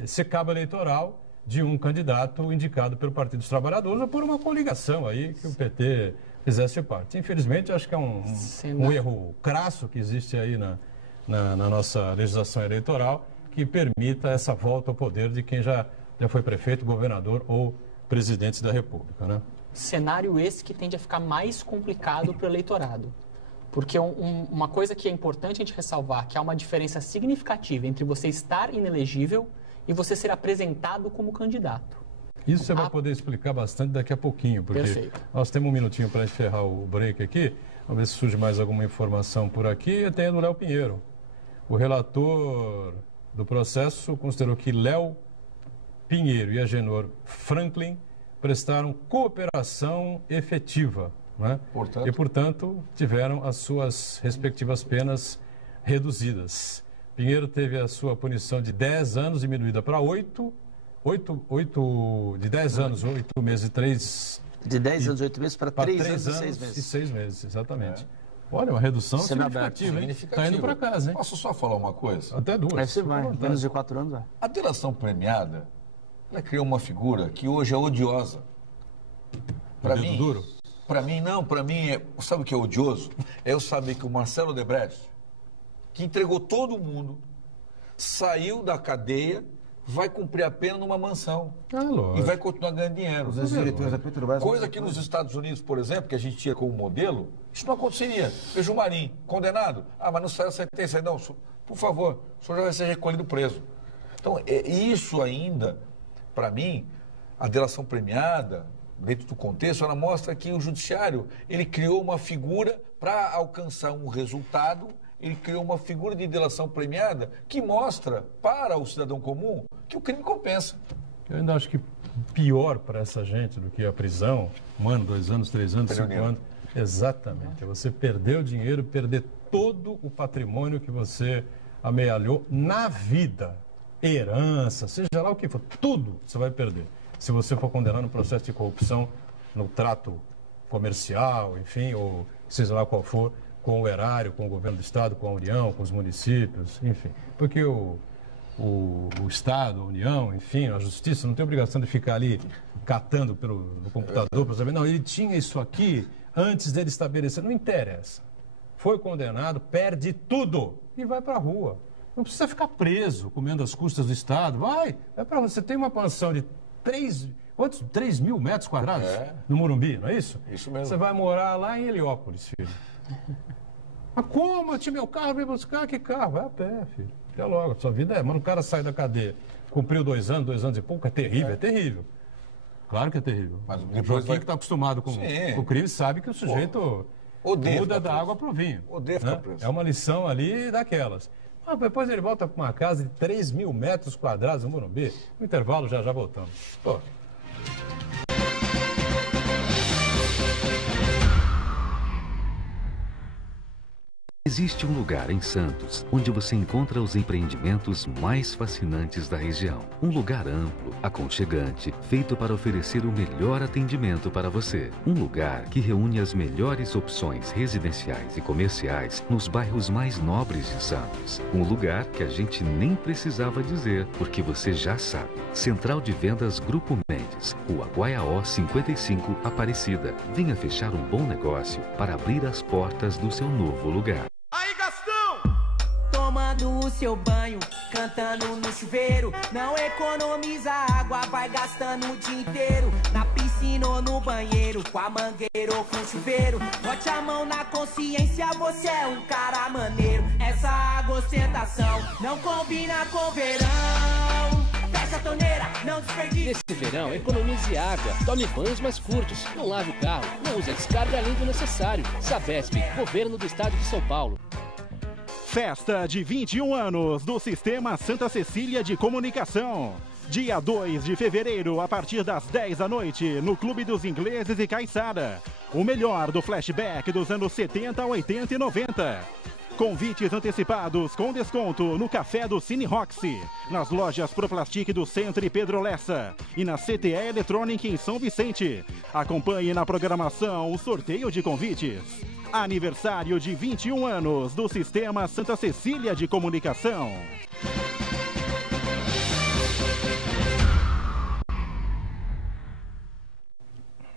ser cabo eleitoral de um candidato indicado pelo Partido dos Trabalhadores ou por uma coligação aí que o PT fizesse parte. Infelizmente, acho que é um erro crasso que existe aí na nossa legislação eleitoral que permita essa volta ao poder de quem já foi prefeito, governador ou presidente da República, né? Cenário esse que tende a ficar mais complicado para o eleitorado. Porque uma coisa que é importante a gente ressalvar, que há uma diferença significativa entre você estar inelegível e você ser apresentado como candidato. Isso você vai poder explicar bastante daqui a pouquinho, porque Perfeito. Nós temos um minutinho para encerrar o break aqui. Vamos ver se surge mais alguma informação por aqui. Tem a do Léo Pinheiro. O relator do processo considerou que Léo Pinheiro e Agenor Franklin prestaram cooperação efetiva, né? E, portanto, tiveram as suas respectivas penas reduzidas. Pinheiro teve a sua punição de 10 anos diminuída para 8 de 10 anos, 8 meses e 3... De 10 anos e 8 meses para 3 anos e 6 e meses. 6 meses, exatamente. Olha, uma redução significativa, hein? Está indo para casa, hein? Posso só falar uma coisa? Até 2. Aí você vai, menos de 4 anos, vai. A delação premiada, ela criou uma figura que hoje é odiosa. Para mim, duro? Para mim, não. Para mim, sabe o que é odioso? É eu saber que o Marcelo Odebrecht, que entregou todo mundo, saiu da cadeia, vai cumprir a pena numa mansão. E vai continuar ganhando dinheiro. Os diretores da Petrobras... Coisa que nos Estados Unidos, por exemplo, que a gente tinha como modelo, isso não aconteceria. Veja o Marinho, condenado. Ah, mas não saiu a sentença. Não, por favor, o senhor já vai ser recolhido preso. Então, isso ainda, para mim, a delação premiada, dentro do contexto, ela mostra que o judiciário, ele criou uma figura para alcançar um resultado. Ele criou uma figura de delação premiada que mostra para o cidadão comum que o crime compensa. Eu ainda acho que pior para essa gente do que a prisão, 1 ano, 2 anos, 3 anos, 5 anos. Exatamente. É você perder o dinheiro, perder todo o patrimônio que você amealhou na vida. Herança, seja lá o que for, tudo você vai perder. Se você for condenado no processo de corrupção, no trato comercial, enfim, ou seja lá qual for, com o erário, com o governo do Estado, com a União, com os municípios, enfim. Porque o Estado, a União, enfim, a Justiça não tem obrigação de ficar ali catando no computador para saber, não, ele tinha isso aqui antes dele estabelecer. Não interessa. Foi condenado, perde tudo e vai para a rua. Não precisa ficar preso, comendo as custas do Estado. Vai para a rua. Você tem uma pensão de 3 mil metros quadrados no Morumbi, não é isso? Isso mesmo. Você vai morar lá em Heliópolis, filho. Mas como? Eu tinha meu carro, vem buscar, que carro? Vai a pé, filho. Até logo. Sua vida é. Mas o cara sai da cadeia, cumpriu 2 anos e pouco, é terrível, é terrível. Claro que é terrível. Mas o Joaquim que está acostumado com o crime sabe que o sujeito muda da água para o vinho. Né? É uma lição ali daquelas. Mas depois ele volta para uma casa de 3 mil metros quadrados no Morumbi. No intervalo já voltamos. Pô. Existe um lugar em Santos onde você encontra os empreendimentos mais fascinantes da região. Um lugar amplo, aconchegante, feito para oferecer o melhor atendimento para você. Um lugar que reúne as melhores opções residenciais e comerciais nos bairros mais nobres de Santos. Um lugar que a gente nem precisava dizer, porque você já sabe. Central de Vendas Grupo Mendes, Rua Guaiaó 55, Aparecida. Venha fechar um bom negócio para abrir as portas do seu novo lugar. Aí, Gastão! Tomando o seu banho, cantando no chuveiro. Não economiza água, vai gastando o dia inteiro. Na piscina ou no banheiro, com a mangueira ou com o chuveiro. Bote a mão na consciência, você é um cara maneiro. Essa água ostentação não combina com verão. Fecha a torneira, não desperdice. Nesse verão, economize água, tome banhos mais curtos, não lave o carro, não use a descarga além do necessário. Sabesp, Governo do Estado de São Paulo. Festa de 21 anos do Sistema Santa Cecília de Comunicação. Dia 2 de fevereiro, a partir das 10 da noite, no Clube dos Ingleses e Caiçara. O melhor do flashback dos anos 70, 80 e 90. Convites antecipados com desconto no Café do Cine Roxy, nas lojas Proplastic do Centro e Pedro Lessa e na CTE Electronic em São Vicente. Acompanhe na programação o sorteio de convites. Aniversário de 21 anos do Sistema Santa Cecília de Comunicação.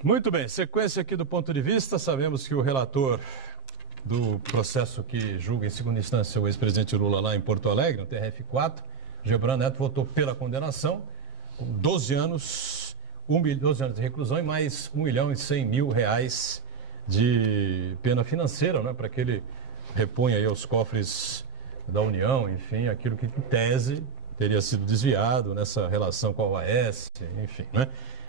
Muito bem, sequência aqui do ponto de vista. Sabemos que o relator do processo que julga em segunda instância o ex-presidente Lula lá em Porto Alegre, no TRF4, Gebran Neto votou pela condenação, com 12 anos de reclusão e mais R$1.100.000 de pena financeira, né, para que ele reponha aí aos cofres da União, enfim, aquilo que em tese teria sido desviado nessa relação com a OAS, enfim, né?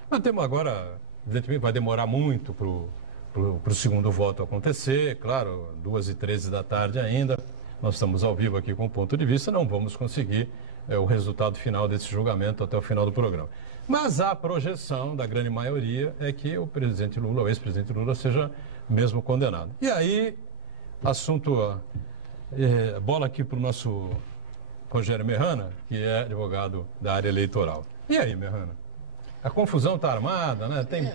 Mas temos agora, evidentemente vai demorar muito para o segundo voto acontecer, claro, 2h13 da tarde ainda, nós estamos ao vivo aqui com o ponto de vista, não vamos conseguir o resultado final desse julgamento até o final do programa. Mas a projeção da grande maioria é que o presidente Lula, o ex-presidente Lula, seja mesmo condenado. E aí, assunto, bola aqui para o nosso Rogério Merrana, que é advogado da área eleitoral. E aí, Merrana? A confusão está armada, né? Tem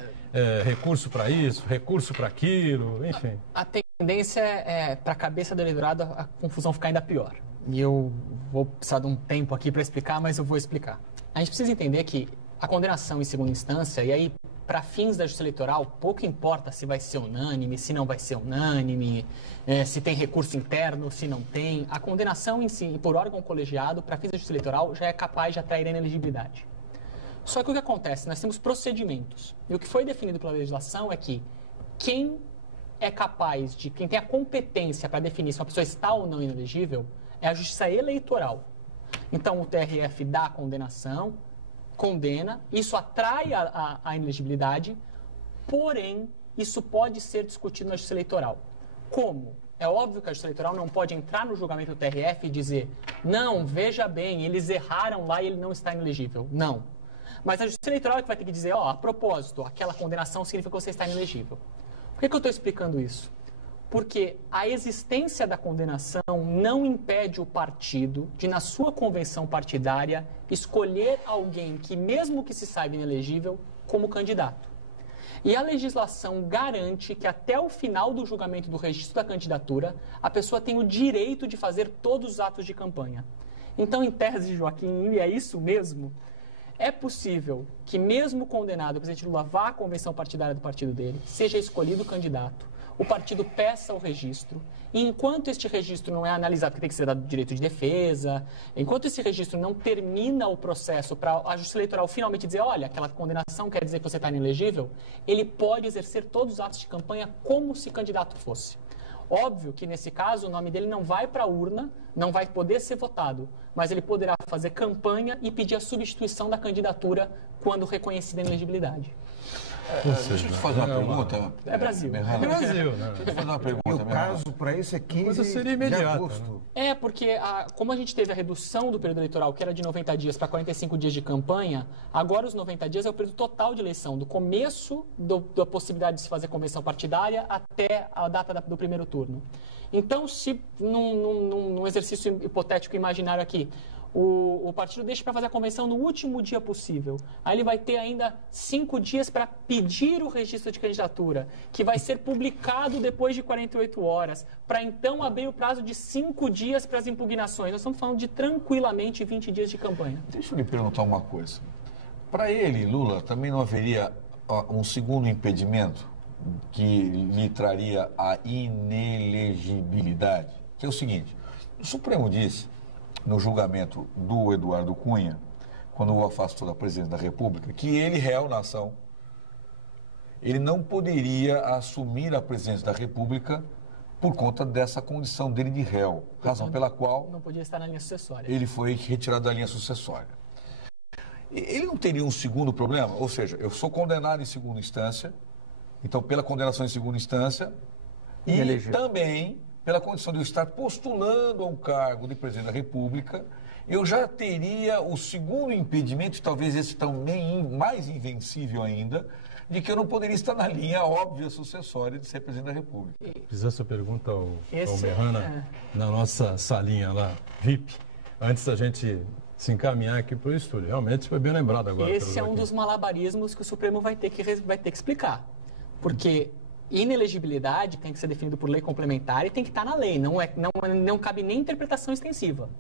recurso para isso, recurso para aquilo, enfim. A tendência é, para a cabeça do eleitorado, a confusão ficar ainda pior. E eu vou precisar de um tempo aqui para explicar, mas eu vou explicar. A gente precisa entender que a condenação em segunda instância, e aí, para fins da justiça eleitoral, pouco importa se vai ser unânime, se não vai ser unânime, se tem recurso interno, se não tem. A condenação em si, por órgão colegiado, para fins da justiça eleitoral, já é capaz de atrair inelegibilidade. Só que o que acontece? Nós temos procedimentos. E o que foi definido pela legislação é que quem é capaz de, quem tem a competência para definir se uma pessoa está ou não inelegível, é a justiça eleitoral. Então, o TRF dá a condenação, condena, isso atrai a inelegibilidade, porém, isso pode ser discutido na justiça eleitoral. Como? É óbvio que a justiça eleitoral não pode entrar no julgamento do TRF e dizer, não, veja bem, eles erraram lá e ele não está inelegível. Não. Mas a justiça eleitoral é que vai ter que dizer, a propósito, aquela condenação significa que você está inelegível. Por que eu estou explicando isso? Porque a existência da condenação não impede o partido de, na sua convenção partidária, escolher alguém que, mesmo que se saiba inelegível, como candidato. E a legislação garante que, até o final do julgamento do registro da candidatura, a pessoa tem o direito de fazer todos os atos de campanha. Então, em tese, Joaquim, e é isso mesmo, é possível que, mesmo condenado, o presidente Lula vá à convenção partidária do partido dele, seja escolhido candidato, o partido peça o registro, e enquanto este registro não é analisado, porque tem que ser dado direito de defesa, enquanto esse registro não termina o processo para a justiça eleitoral finalmente dizer, olha, aquela condenação quer dizer que você está inelegível, ele pode exercer todos os atos de campanha como se candidato fosse. Óbvio que, nesse caso, o nome dele não vai para a urna, não vai poder ser votado, mas ele poderá fazer campanha e pedir a substituição da candidatura quando reconhecida a inelegibilidade. Deixa eu te fazer uma pergunta. É Brasil. É Brasil, né? Deixa eu te fazer uma pergunta. E o prazo para isso é 15 de agosto. É, porque como a gente teve a redução do período eleitoral, que era de 90 dias para 45 dias de campanha, agora os 90 dias é o período total de eleição, do começo da possibilidade de se fazer convenção partidária até a data do primeiro turno. Então, se num exercício hipotético imaginário aqui, o partido deixa para fazer a convenção no último dia possível. Aí ele vai ter ainda 5 dias para pedir o registro de candidatura, que vai ser publicado depois de 48 horas, para então abrir o prazo de 5 dias para as impugnações. Nós estamos falando de tranquilamente 20 dias de campanha. Deixa eu lhe perguntar uma coisa. Para ele, Lula, também não haveria um segundo impedimento que lhe traria a inelegibilidade? Que é o seguinte, o Supremo disse, no julgamento do Eduardo Cunha, quando o afastou da presidência da República, que ele, réu na ação, ele não poderia assumir a presidência da República por conta dessa condição dele de réu, razão pela qual não podia estar na linha sucessória. Ele foi retirado da linha sucessória. Ele não teria um segundo problema? Ou seja, eu sou condenado em segunda instância, então pela condenação em segunda instância, e também pela condição de eu estar postulando a um cargo de presidente da República, eu já teria o segundo impedimento, talvez esse também mais invencível ainda, de que eu não poderia estar na linha óbvia sucessória de ser presidente da República. Fiz essa pergunta ao Merrana na nossa salinha lá, VIP, antes da gente se encaminhar aqui para o estúdio. Realmente foi bem lembrado agora. Esse é um dos malabarismos que o Supremo vai ter que explicar. Porque inelegibilidade tem que ser definido por lei complementar e tem que estar na lei, não cabe nem interpretação extensiva.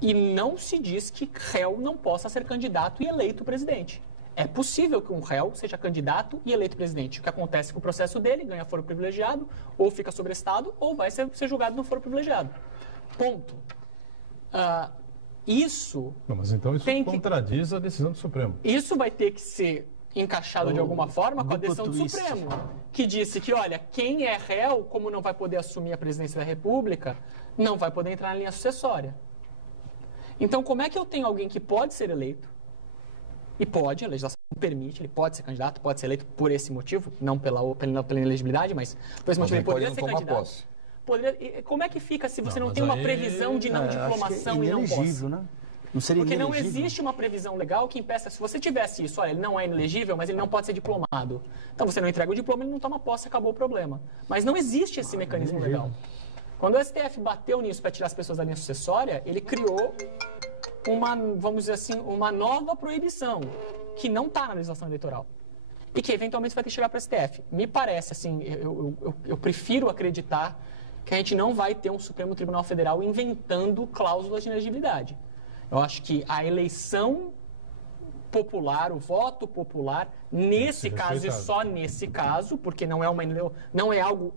E não se diz que réu não possa ser candidato e eleito presidente. É possível que um réu seja candidato e eleito presidente. O que acontece com o processo dele, ganha foro privilegiado, ou fica sobrestado, ou vai ser julgado no foro privilegiado. Ponto. Mas então isso contradiz a decisão do Supremo. Isso vai ter que ser encaixado de alguma forma com a decisão do Supremo, que disse que, olha, quem é réu, como não vai poder assumir a presidência da República, não vai poder entrar na linha sucessória. Então, como é que eu tenho alguém que pode ser eleito, e pode, a legislação permite, ele pode ser candidato, pode ser eleito por esse motivo, não pela inelegibilidade, mas por esse motivo ele poderia ser candidato. Como é que fica se você não tem uma previsão de não diplomação e não posse? Né? Não seria Porque não inelegível? existe uma previsão legal que impeça. Se você tivesse isso, olha, ele não é inelegível, mas ele não pode ser diplomado. Então você não entrega o diploma, ele não toma posse, acabou o problema. Mas não existe esse mecanismo legal. Quando o STF bateu nisso para tirar as pessoas da linha sucessória, ele criou uma, vamos dizer assim, uma nova proibição, que não está na legislação eleitoral. E que eventualmente vai ter que chegar para o STF. Me parece, assim, eu prefiro acreditar que a gente não vai ter um Supremo Tribunal Federal inventando cláusulas de inegibilidade. Eu acho que a eleição popular, o voto popular, nesse caso e só nesse caso, porque não é algo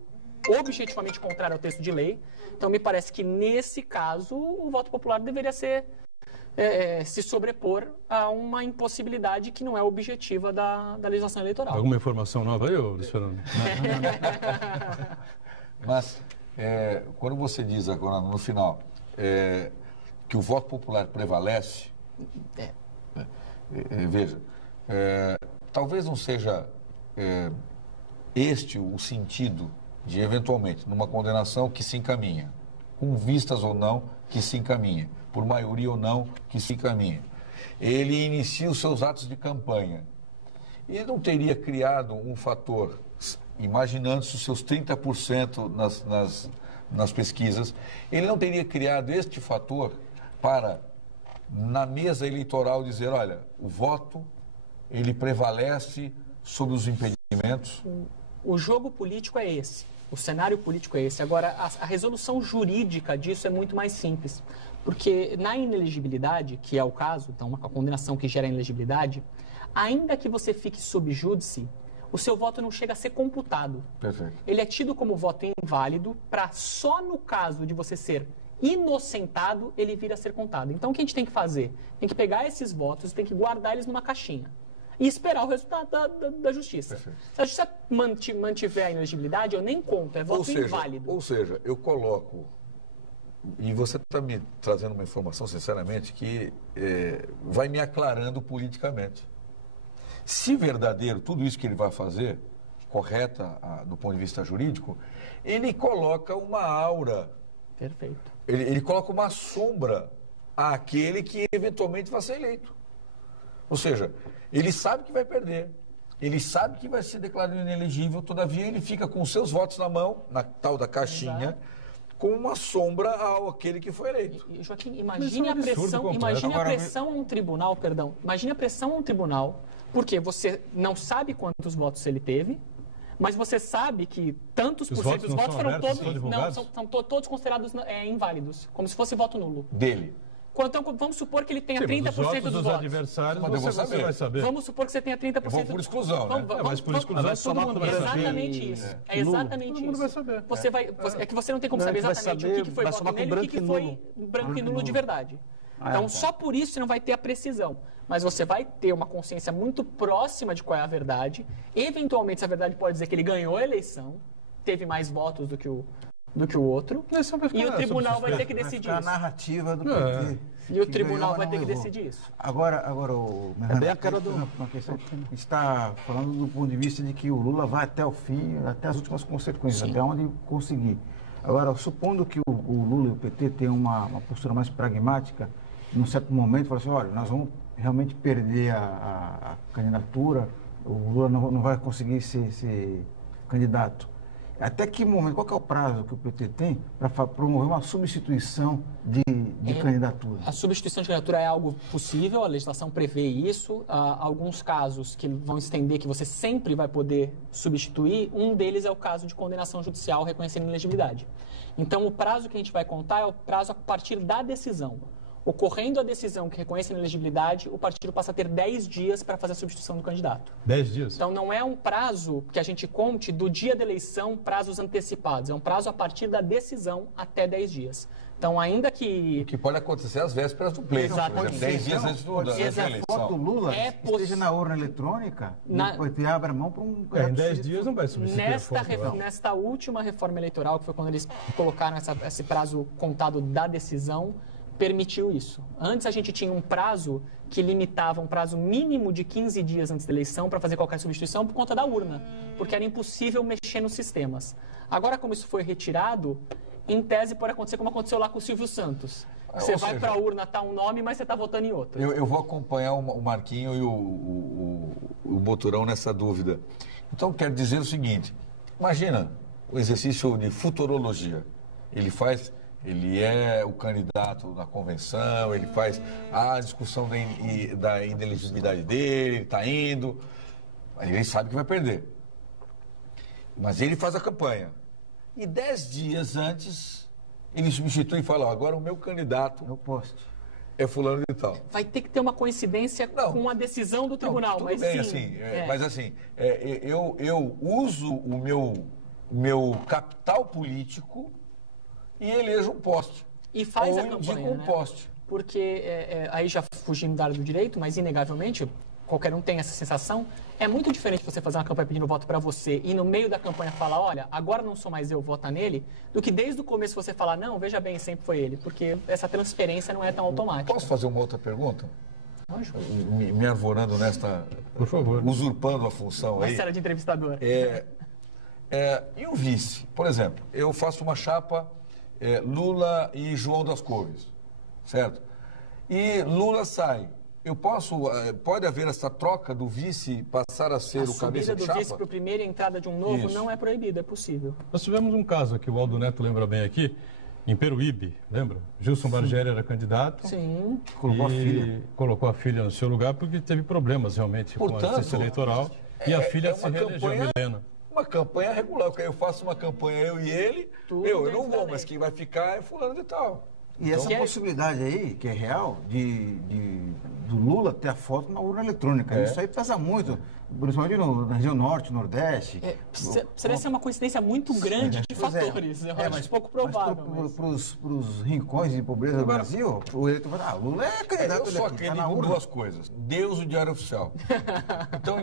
objetivamente contrário ao texto de lei, então me parece que nesse caso o voto popular deveria ser se sobrepor a uma impossibilidade que não é objetiva da legislação eleitoral. Alguma informação nova aí, Luiz Fernando? Mas, quando você diz agora, no final, que o voto popular prevalece, veja, talvez não seja este o sentido de, eventualmente, numa condenação que se encaminha, com vistas ou não que se encaminha, por maioria ou não que se encaminha. Ele inicia os seus atos de campanha. Ele não teria criado um fator, imaginando-se os seus 30% nas pesquisas, ele não teria criado este fator para, na mesa eleitoral, dizer, olha, o voto, ele prevalece sobre os impedimentos? O jogo político é esse, o cenário político é esse. Agora, a resolução jurídica disso é muito mais simples, porque na inelegibilidade, que é o caso, então uma condenação que gera inelegibilidade, ainda que você fique sob júdice, o seu voto não chega a ser computado. Perfeito. Ele é tido como voto inválido para só no caso de você ser inocentado, ele vir a ser contado. Então, o que a gente tem que fazer? Tem que pegar esses votos, tem que guardar eles numa caixinha e esperar o resultado da justiça. Perfeito. Se a justiça mantiver a inelegibilidade, eu nem conto, é voto inválido. Ou seja, eu coloco, e você está me trazendo uma informação, sinceramente, que vai me aclarando politicamente. Se verdadeiro tudo isso que ele vai fazer, correta do ponto de vista jurídico, ele coloca uma aura. Perfeito. Ele coloca uma sombra àquele que eventualmente vai ser eleito. Ou seja, ele sabe que vai perder, ele sabe que vai ser declarado inelegível, todavia ele fica com os seus votos na mão, na tal da caixinha, exato, com uma sombra àquele que foi eleito. Joaquim, imagine a pressão a um tribunal, imagine a pressão a um tribunal, porque você não sabe quantos votos ele teve, mas você sabe que tantos por cento dos votos foram todos considerados inválidos, como se fosse voto nulo. Dele. Então, vamos supor que ele tenha 30% dos votos. Adversários, você vai saber. Vamos supor que você tenha 30%. Vamos por exclusão, né? Mas por exclusão todo mundo vai saber. Exatamente isso. É exatamente isso. Todo mundo vai saber. É que você não tem como saber exatamente o que foi voto nele e o que foi branco e nulo de verdade. Então, só por isso você não vai ter a precisão. Mas você vai ter uma consciência muito próxima de qual é a verdade. Eventualmente, essa verdade pode dizer que ele ganhou a eleição, teve mais votos do que o outro, e o tribunal vai ter que decidir isso. A narrativa do PT. E o tribunal vai ter que decidir isso. Agora uma questão, está falando do ponto de vista de que o Lula vai até o fim, até as últimas consequências, sim, até onde conseguir. Agora, supondo que o Lula e o PT tenham uma postura mais pragmática, num certo momento, falam assim, olha, nós vamos realmente perder a candidatura, o Lula não vai conseguir ser candidato. Até que momento, qual que é o prazo que o PT tem para promover uma substituição de candidatura? A substituição de candidatura é algo possível, a legislação prevê isso. Há alguns casos que vão estender que você sempre vai poder substituir. Um deles é o caso de condenação judicial reconhecendo inelegibilidade. Então, o prazo que a gente vai contar é o prazo a partir da decisão. Ocorrendo a decisão que reconhece a inelegibilidade, o partido passa a ter 10 dias para fazer a substituição do candidato. 10 dias? Então, não é um prazo que a gente conte do dia da eleição, prazos antecipados. É um prazo a partir da decisão até 10 dias. Então, ainda que... O que pode acontecer às vésperas do pleito, por exemplo, 10 dias antes da eleição. A foto do Lula esteja na urna eletrônica, o PT abre a mão para um... em 10 dias não vai substituir a foto. Nesta última reforma eleitoral, que foi quando eles colocaram esse prazo contado da decisão, permitiu isso. Antes a gente tinha um prazo que limitava um prazo mínimo de 15 dias antes da eleição para fazer qualquer substituição por conta da urna, porque era impossível mexer nos sistemas. Agora, como isso foi retirado, em tese pode acontecer como aconteceu lá com o Silvio Santos, Você vai para a urna, tá um nome, mas você está votando em outro. Eu vou acompanhar o Marquinho e o Moturão nessa dúvida. Então, quero dizer o seguinte, imagina o exercício de futurologia. Ele é o candidato na convenção, ele faz a discussão da inelegibilidade dele, ele está indo, ele sabe que vai perder. Mas ele faz a campanha. E 10 dias antes, ele substitui e fala, agora o meu candidato é fulano de tal. Vai ter que ter uma coincidência com a decisão do tribunal. Tudo bem, mas assim, eu uso o meu capital político e elejo um poste. E faz ou a campanha, indico um poste. Porque, aí já fugindo da área do direito, mas inegavelmente, qualquer um tem essa sensação, é muito diferente você fazer uma campanha pedindo voto para você e no meio da campanha falar, olha, agora não sou mais eu, vota nele, do que desde o começo você falar, não, veja bem, sempre foi ele, porque essa transferência não é tão automática. Posso fazer uma outra pergunta? Lógico. Me arvorando nesta... Por favor. Usurpando a função aí. Uma série de entrevistador. E o vice? Por exemplo, eu faço uma chapa Lula e João das Couves, certo? E Lula sai. Pode haver essa troca do vice passar a ser o cabeça de chapa? A subida do vice para a primeira entrada de um novo não é proibida, é possível. Nós tivemos um caso aqui, o Aldo Neto lembra bem aqui, em Peruíbe, lembra? Gilson Bargeri era candidato. Sim. Colocou a filha no seu lugar porque teve problemas realmente com a justiça eleitoral. E a filha se reelegeu, Milena. Uma campanha regular, porque eu faço uma campanha, eu e ele, eu não vou, mas quem vai ficar é fulano de tal. E essa possibilidade aí, que é real, do Lula ter a foto na urna eletrônica, isso aí pesa muito, principalmente na região norte, nordeste. Precisaria ser uma coincidência muito grande de fatores, eu acho pouco provável. Para os rincões de pobreza do Brasil, o eleitor vai falar, Lula é candidato. Eu só acredito em duas coisas, Deus e o Diário Oficial. Então,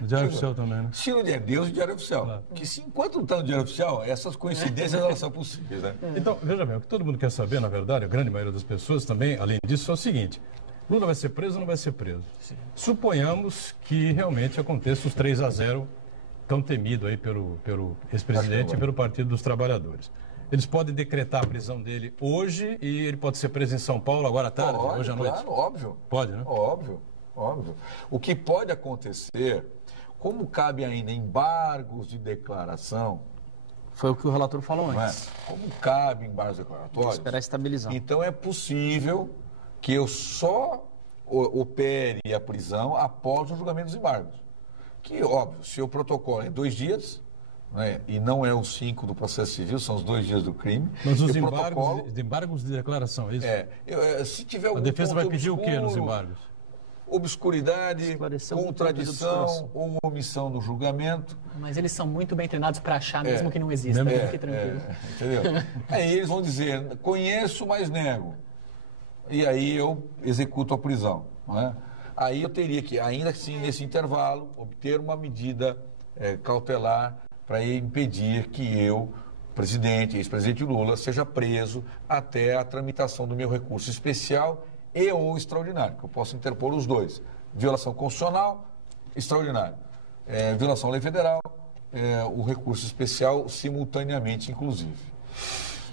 o Diário Oficial também, né? Se não é Deus e o Diário Oficial. Claro. Que enquanto não está no Diário Oficial, essas coincidências elas são possíveis, né? Então, veja bem, o que todo mundo quer saber, na verdade, a grande maioria das pessoas também, além disso, é o seguinte, Lula vai ser preso ou não vai ser preso? Sim. Suponhamos que realmente aconteça os 3-0 tão temido aí pelo ex-presidente e pelo Partido dos Trabalhadores. Eles podem decretar a prisão dele hoje e ele pode ser preso em São Paulo agora à tarde, hoje à noite? Claro, óbvio. Pode, né? Óbvio. O que pode acontecer, como cabe ainda embargos de declaração... Foi o que o relator falou antes. Como cabe embargos declaratórios... Esperar estabilizar. Então é possível que eu só opere a prisão após o julgamento dos embargos. Que, óbvio, se o protocolo é 2 dias, né, e não é os 5 do processo civil, são os 2 dias do crime. Mas os embargos de declaração, é isso? Se tiver algum a defesa vai pedir o quê nos embargos? Obscuridade, contradição ou omissão no julgamento. Mas eles são muito bem treinados para achar mesmo que não exista. Fique tranquilo. Entendeu? Aí eles vão dizer, conheço, mas nego. E aí eu executo a prisão. Não é? Aí eu teria que, ainda assim, nesse intervalo, obter uma medida cautelar para impedir que eu, presidente, ex-presidente Lula, seja preso até a tramitação do meu recurso especial e ou extraordinário, que eu posso interpor os dois. Violação constitucional, extraordinário. Violação à lei federal, o recurso especial simultaneamente, inclusive.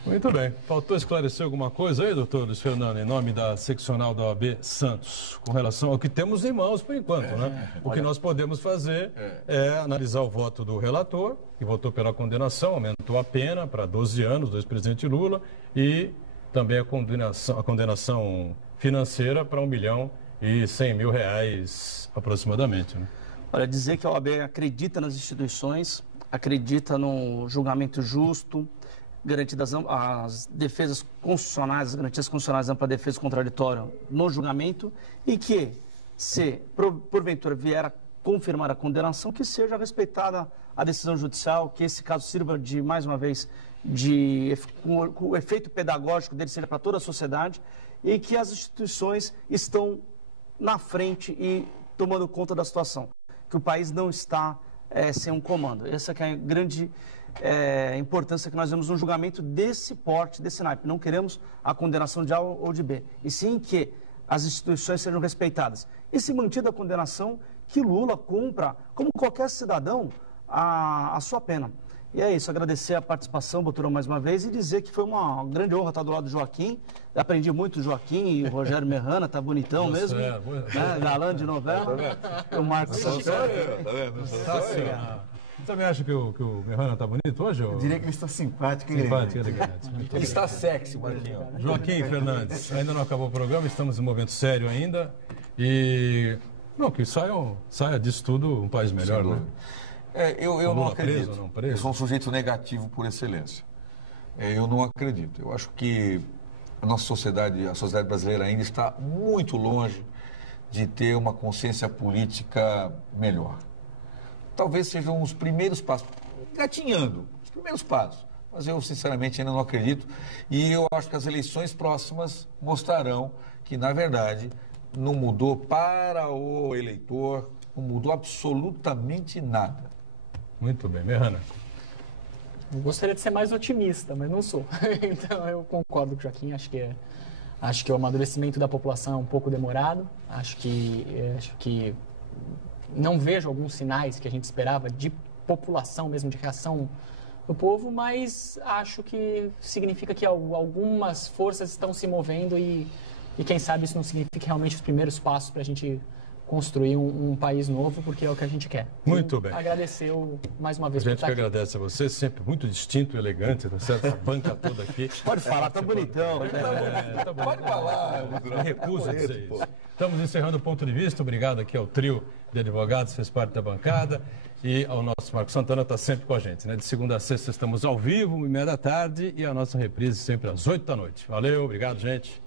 Muito bem. Faltou esclarecer alguma coisa aí, doutor Luiz Fernando, em nome da seccional da OAB Santos, com relação ao que temos em mãos por enquanto, né? O que nós podemos fazer é analisar o voto do relator, que votou pela condenação, aumentou a pena para 12 anos do ex-presidente Lula, e também a condenação financeira para R$1.100.000 aproximadamente, né? Olha, dizer que a OAB acredita nas instituições, acredita no julgamento justo, garantidas as defesas constitucionais, as garantias constitucionais ampla defesa contraditória no julgamento, e que, se porventura vier a confirmar a condenação, que seja respeitada a decisão judicial, que esse caso sirva de, mais uma vez, o efeito pedagógico dele seja para toda a sociedade, e que as instituições estão na frente e tomando conta da situação, que o país não está sem um comando. Essa que é a grande importância que nós vemos num julgamento desse porte, desse naipe. Não queremos a condenação de A ou de B, e sim que as instituições sejam respeitadas. E se mantida a condenação, que Lula cumpra, como qualquer cidadão, a sua pena. E é isso, agradecer a participação, Boturão, mais uma vez, e dizer que foi uma grande honra estar do lado do Joaquim. Aprendi muito com o Joaquim e o Rogério Merrana, tá bonitão mesmo. Né? Galã de novela. O Marcos Santos. Tá vendo? Você também acha que o Merrana está bonito hoje? Eu diria que ele está simpático e Simpático, elegante. elegante. Ele está sexy, Marquinhos. Joaquim Fernandes, ainda não acabou o programa, estamos em um momento sério ainda. E não, que saia disso tudo um país melhor, né? Eu não acredito. Preso, não preso? Eu sou um sujeito negativo por excelência. Eu não acredito. Eu acho que a nossa sociedade, a sociedade brasileira ainda está muito longe de ter uma consciência política melhor. Talvez sejam os primeiros passos, gatinhando, os primeiros passos. Mas eu, sinceramente, ainda não acredito. E eu acho que as eleições próximas mostrarão que, na verdade, não mudou para o eleitor, não mudou absolutamente nada. Muito bem, Merrana. Eu gostaria de ser mais otimista, mas não sou. Então eu concordo com o Joaquim, acho que o amadurecimento da população é um pouco demorado. Acho que não vejo alguns sinais que a gente esperava de população mesmo, de reação do povo, mas acho que significa que algumas forças estão se movendo e quem sabe isso não significa realmente os primeiros passos para a gente construir um país novo, porque é o que a gente quer. Muito bem. Agradecer mais uma vez por estar aqui. A gente que agradece a você, sempre muito distinto e elegante, tá certo? Essa banca toda aqui. Pode falar, tá bonitão. Tá bom. Pode falar. Eu recuso a dizer isso. Estamos encerrando o ponto de vista. Obrigado aqui ao trio de advogados, fez parte da bancada. E ao nosso Marcos Santana, está sempre com a gente, né? De segunda a sexta estamos ao vivo, 1h30 da tarde, e a nossa reprise sempre às 8 da noite. Valeu, obrigado, gente.